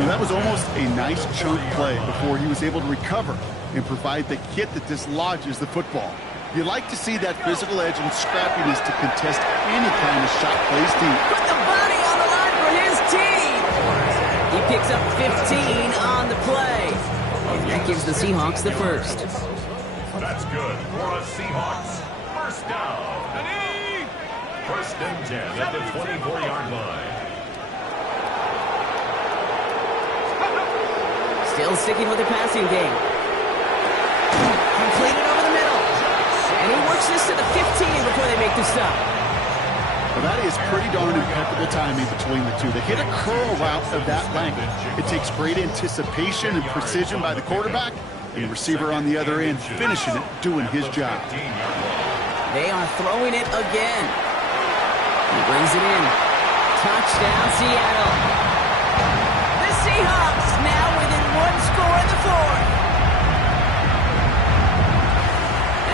That was almost a nice chunk play before he was able to recover and provide the hit that dislodges the football. You like to see that physical edge and scrappiness to contest any kind of shot plays deep. Put the body on the line for his team. He picks up 15 on the play. And that gives the Seahawks the 1st. That's good for a Seahawks. First down. First and 10 at the 24-yard line. Still sticking with the passing game. Completed over the middle. And he works this to the 15 before they make the stop. Well, that is pretty darn impeccable timing between the two. They hit a curl route of that length. It takes great anticipation and precision by the quarterback, and the receiver on the other end finishing it, doing his job. They are throwing it again. He brings it in. Touchdown, Seattle. The Seahawks now within 1 score in the 4th.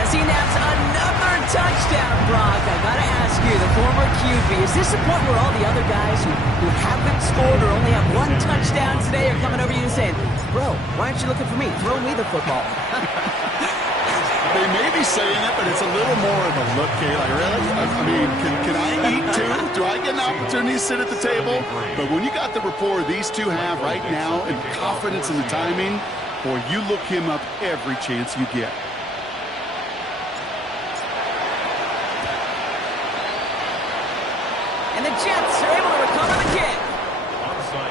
As he naps another touchdown, Brock. I gotta ask you, the former QB, is this the point where all the other guys who haven't scored or only have 1 touchdown today are coming over you and saying, bro, why aren't you looking for me? Throw me the football. They may be saying it, but it's a little more of a look, Kay. Like, really? I mean, can I eat too? Do I get an opportunity to sit at the table? But when you got the rapport these two have right now and confidence in the timing, boy, you look him up every chance you get. And the Jets are able to recover the kick.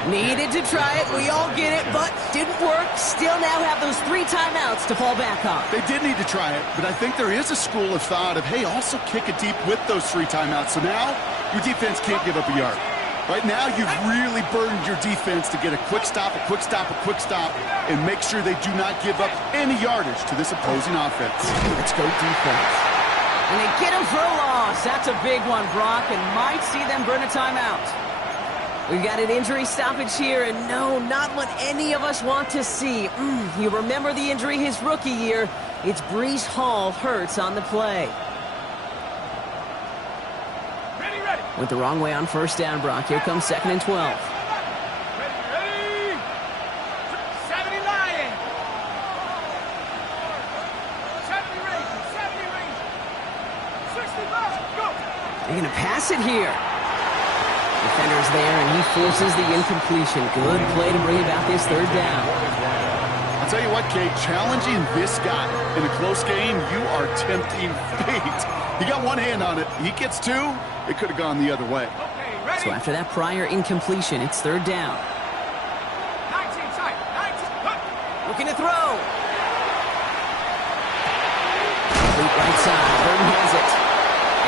Needed to try it, we all get it, but didn't work. Still now have those 3 timeouts to fall back on. They did need to try it, but I think there is a school of thought of, hey, also kick it deep with those 3 timeouts. So now your defense can't give up a yard. Right now you've really burdened your defense to get a quick stop, a quick stop, a quick stop, and make sure they do not give up any yardage to this opposing offense. Let's go defense. And they get him for a loss. That's a big one, Brock, and might see them burn a timeout. We've got an injury stoppage here, and no, not what any of us want to see. You remember the injury his rookie year. It's Breece Hall hurts on the play. Ready. Went the wrong way on first down, Brock. Here comes 2nd and 12. Ready. 70 Lions. 70 Rangers. 70 Rangers. 65. Go. They're going to pass it here. Defender's there, and he forces the incompletion. Good play to bring about this 3rd down. I'll tell you what, Kate, challenging this guy in a close game, you are tempting fate. He got one hand on it. He gets 2. It could have gone the other way. Okay, ready. So after that prior incompletion, it's 3rd down. 19 tight. 19. Cut. Looking to throw. Complete right side. Burton has it.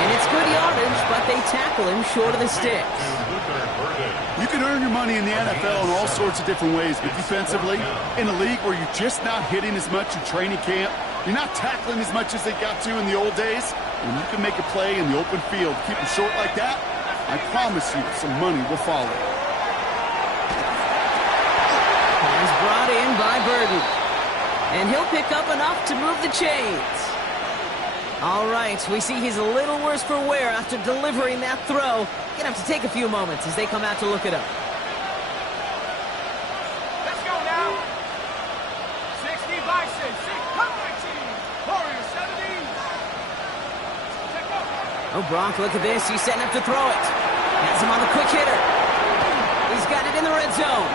And it's good yardage, but they tackle him short of the sticks. You can earn your money in the NFL in all sorts of different ways, but defensively, in a league where you're just not hitting as much in training camp, you're not tackling as much as they got to in the old days, when you can make a play in the open field, keep them short like that, I promise you some money will follow. Pass brought in by Burton. And he'll pick up enough to move the chains. All right, we see he's a little worse for wear after delivering that throw. Gonna have to take a few moments as they come out to look at him. Let's go now. 60 Bison. 6. Come on, team. Warriors 70. Take off. Oh, Brock, look at this. He's setting up to throw it. Has him on the quick hitter. He's got it in the red zone.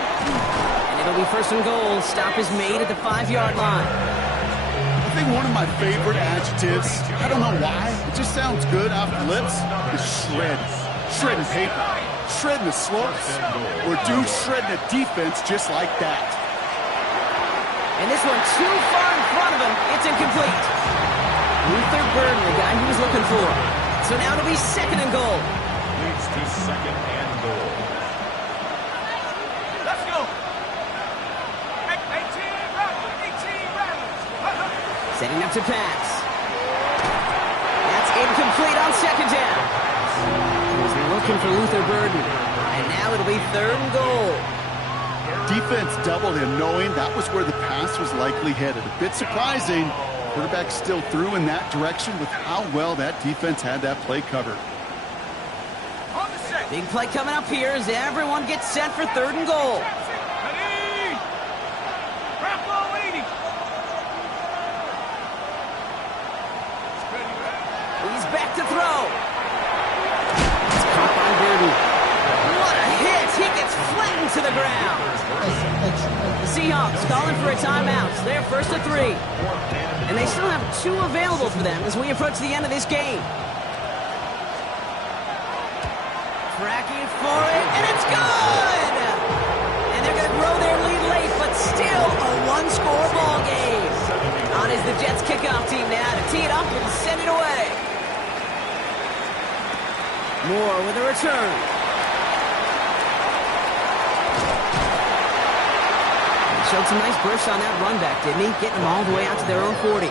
And it'll be 1st and goal. Stop is made at the 5-yard line. I think one of my favorite adjectives, I don't know why, it just sounds good off the lips, is shred. Shredding paper. Shredding the slopes. Or dude shredding a defense just like that. And this one too far in front of him. It's incomplete. Luther Burden, the guy he was looking for. So now it'll be 2nd and goal. Leads to 2nd and goal. Let's go. 18 Rattlers. Setting up to pass. That's incomplete on 2nd down. He's looking for Luther Burden. And now it'll be 3rd and goal. Defense doubled him knowing that was where the pass was likely headed. A bit surprising. Quarterback still threw in that direction with how well that defense had that play covered. On the set. Big play coming up here as everyone gets set for 3rd and goal. Ready. Raffle 80. He's back to throw. It's caught by Burden. What a hit! He gets flattened to the ground. The Seahawks calling for a timeout. They're 1st and 3. And they still have 2 available for them as we approach the end of this game. Tracking for it, and it's good! And they're going to grow their lead late, but still a 1-score ball game. On is the Jets kickoff team now to tee it up and send it away. Moore with a return. He showed some nice bursts on that run back, didn't he? Getting them all the way out to their own 40.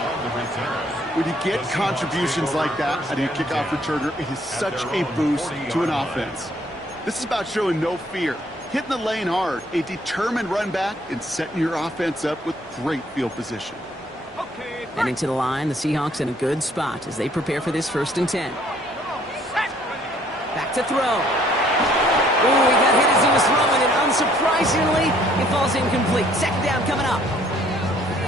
When you get contributions like that out of your kickoff returner, it is such a boost to an offense. This is about showing no fear, hitting the lane hard, a determined run back, and setting your offense up with great field position. Okay. Heading to the line, the Seahawks in a good spot as they prepare for this 1st and 10. Set. Back to throw. Ooh, he got hit as he was throwing, and unsurprisingly, it falls incomplete. 2nd down coming up.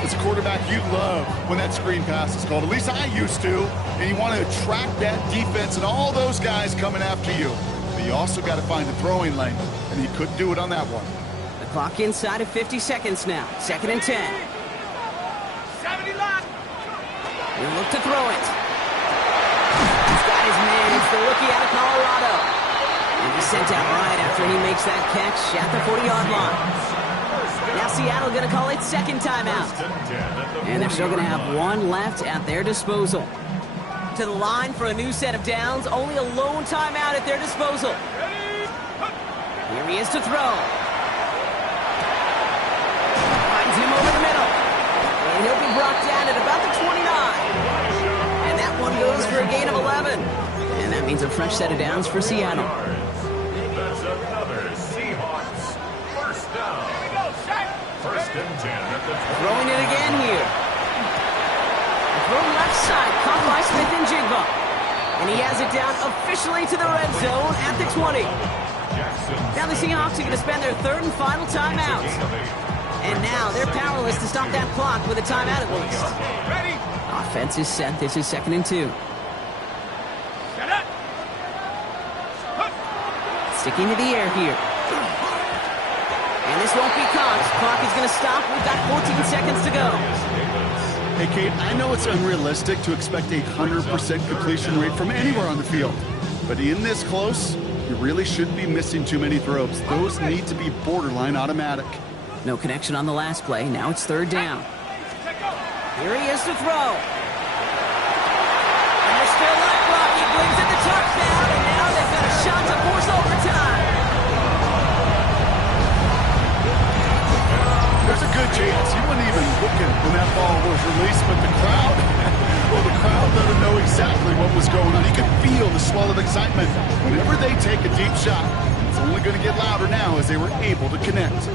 as a quarterback, you love when that screen pass is called. At least I used to. And you want to attract that defense and all those guys coming after you. But you also got to find the throwing lane, and he couldn't do it on that one. The clock inside of 50 seconds now. 2nd and 10. 70 line. He'll look to throw it. He's got his man. It's the rookie out of Colorado. And he's sent out right after he makes that catch at the 40-yard line. Now Seattle going to call it second timeout. And they're still going to have one left at their disposal. To the line for a new set of downs. Only a lone timeout at their disposal. Here he is to throw. Finds him over the middle. And he'll be brought down at about the 29. And that one goes for a gain of 11. And that means a fresh set of downs for Seattle. That's another Seahawks first down. First and 10 at the 20. Throwing it again here. Throw left side, caught by Smith and Jigba. And he has it down officially to the red zone at the 20. Now the Seahawks are going to spend their third and final timeout. And now they're powerless to stop that clock with a timeout at least. Ready? Offense is set. This is 2nd and 2. Set up. Sticking to the air here. And this won't be caught. Clock is going to stop. We've got 14 seconds to go. Hey, Kate, I know it's unrealistic to expect a 100% completion rate from anywhere on the field. But in this close, you really shouldn't be missing too many throws. Those need to be borderline automatic. No connection on the last play. Now it's 3rd down. Here he is to throw. And they're still like block. He brings in the touchdown, and now they've got a shot to force overtime. There's a good chance he wasn't even looking when that ball was released, but the crowd, well, the crowd let him know exactly what was going on. He could feel the swell of excitement. Whenever they take a deep shot, it's only going to get louder now as they were able to connect.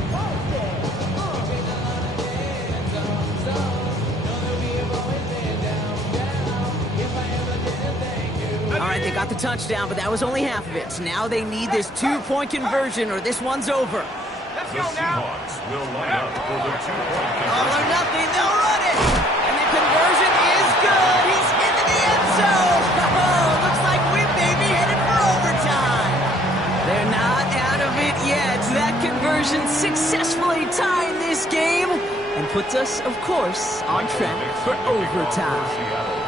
All right, they got the touchdown, but that was only half of it. Now they need this 2-point conversion or this one's over. Let's The go now. Seahawks will line up for the 2-point All conversion. or nothing, they'll run it. And the conversion is good. He's into the end zone. Oh, looks like we may be headed for overtime. They're not out of it yet. That conversion successfully tied this game and puts us, of course, on track for overtime.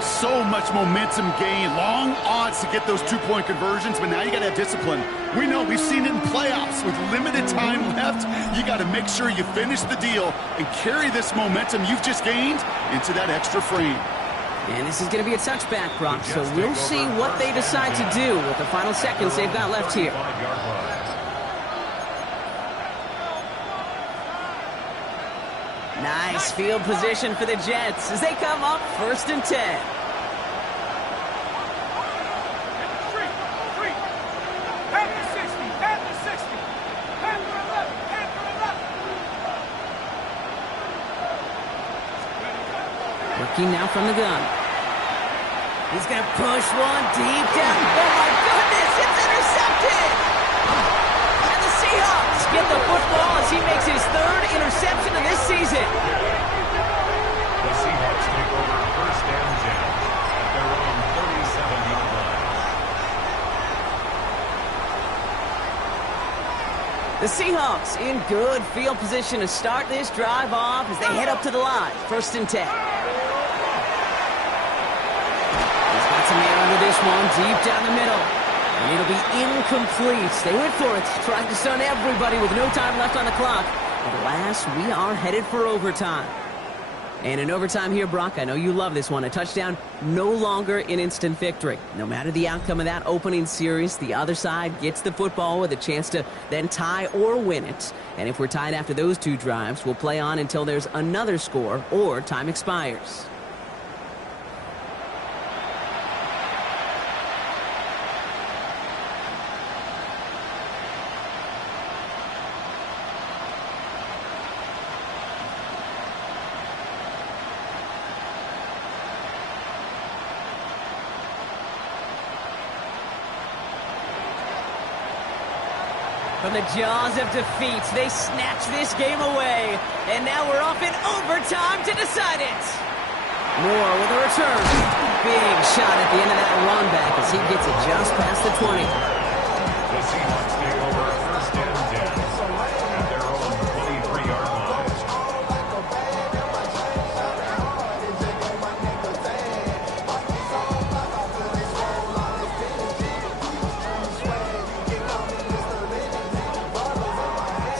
So much momentum gain, long odds to get those 2-point conversions, but now you got to have discipline. We know we've seen it in playoffs with limited time left. You got to make sure you finish the deal and carry this momentum you've just gained into that extra frame. And this is going to be a touchback, Brock, so we'll see what they decide to do with the final seconds they've got left here. 5-yard line. Nice field position for the Jets as they come up 1st and 10. Three. Panther 60. Panther 60. Panther 11. Panther 11. Working now from the gun. He's going to push one deep down. Oh, my goodness, it's intercepted! And the Seahawks get the football as he makes his 3rd interception of this season. The Seahawks take over first and 10 at their own 37-yard line. The Seahawks in good field position to start this drive off as they head up to the line. 1st and 10. He's got some air under this one, deep down the middle. And it'll be incomplete. They went for it, tried to stun everybody with no time left on the clock. But alas, we are headed for overtime. And in overtime here, Brock, I know you love this one. A touchdown, no longer an instant victory. No matter the outcome of that opening series, the other side gets the football with a chance to then tie or win it. And if we're tied after those 2 drives, we'll play on until there's another score or time expires. From the jaws of defeat, they snatch this game away. And now we're off in overtime to decide it. Moore with a return. Big shot at the end of that run back as he gets it just past the 20. The Seahawks take over first and 10 at their own 23-yard line.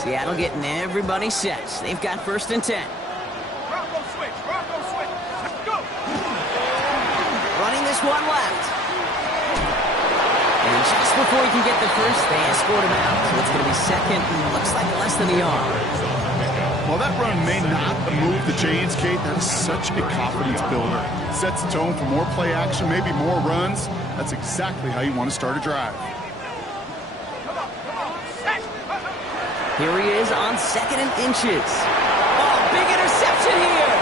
Seattle getting everybody set. They've got first and 10. Bronco switch. Let's go. Running this one left. And just before he can get the first, they escort him out. So it's going to be second, and looks like less than a yard. While that run may not move the chains, Kate, that is such a confidence builder. Sets the tone for more play action, maybe more runs. That's exactly how you want to start a drive. Come on. Set. Here he is on second and inches. Oh, big interception here.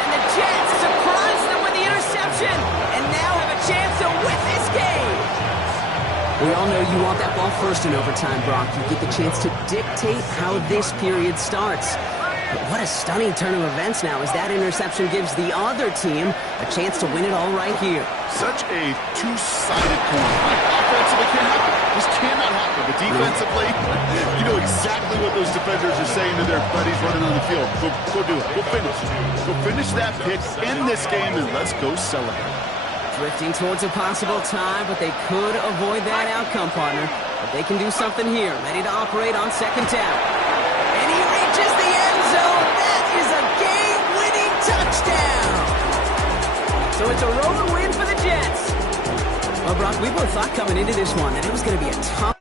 And the Jets surprise them with the interception and now have a chance to win this game. We all know you want that ball first in overtime, Brock. You get the chance to dictate how this period starts. But what a stunning turn of events now as that interception gives the other team a chance to win it all right here. Such a two-sided coin. Offensively can't happen. This cannot happen. But defensively, you know exactly what those defenders are saying to their buddies running on the field. Go do it. Go finish. Go finish that pick, end this game, and let's go celebrate. Drifting towards a possible tie, but they could avoid that outcome, partner. But they can do something here. Ready to operate on second down. And he reaches the end zone. That is a game-winning touchdown. So it's a road win for the Jets. Well, Brock, we both thought coming into this one that it was going to be a tough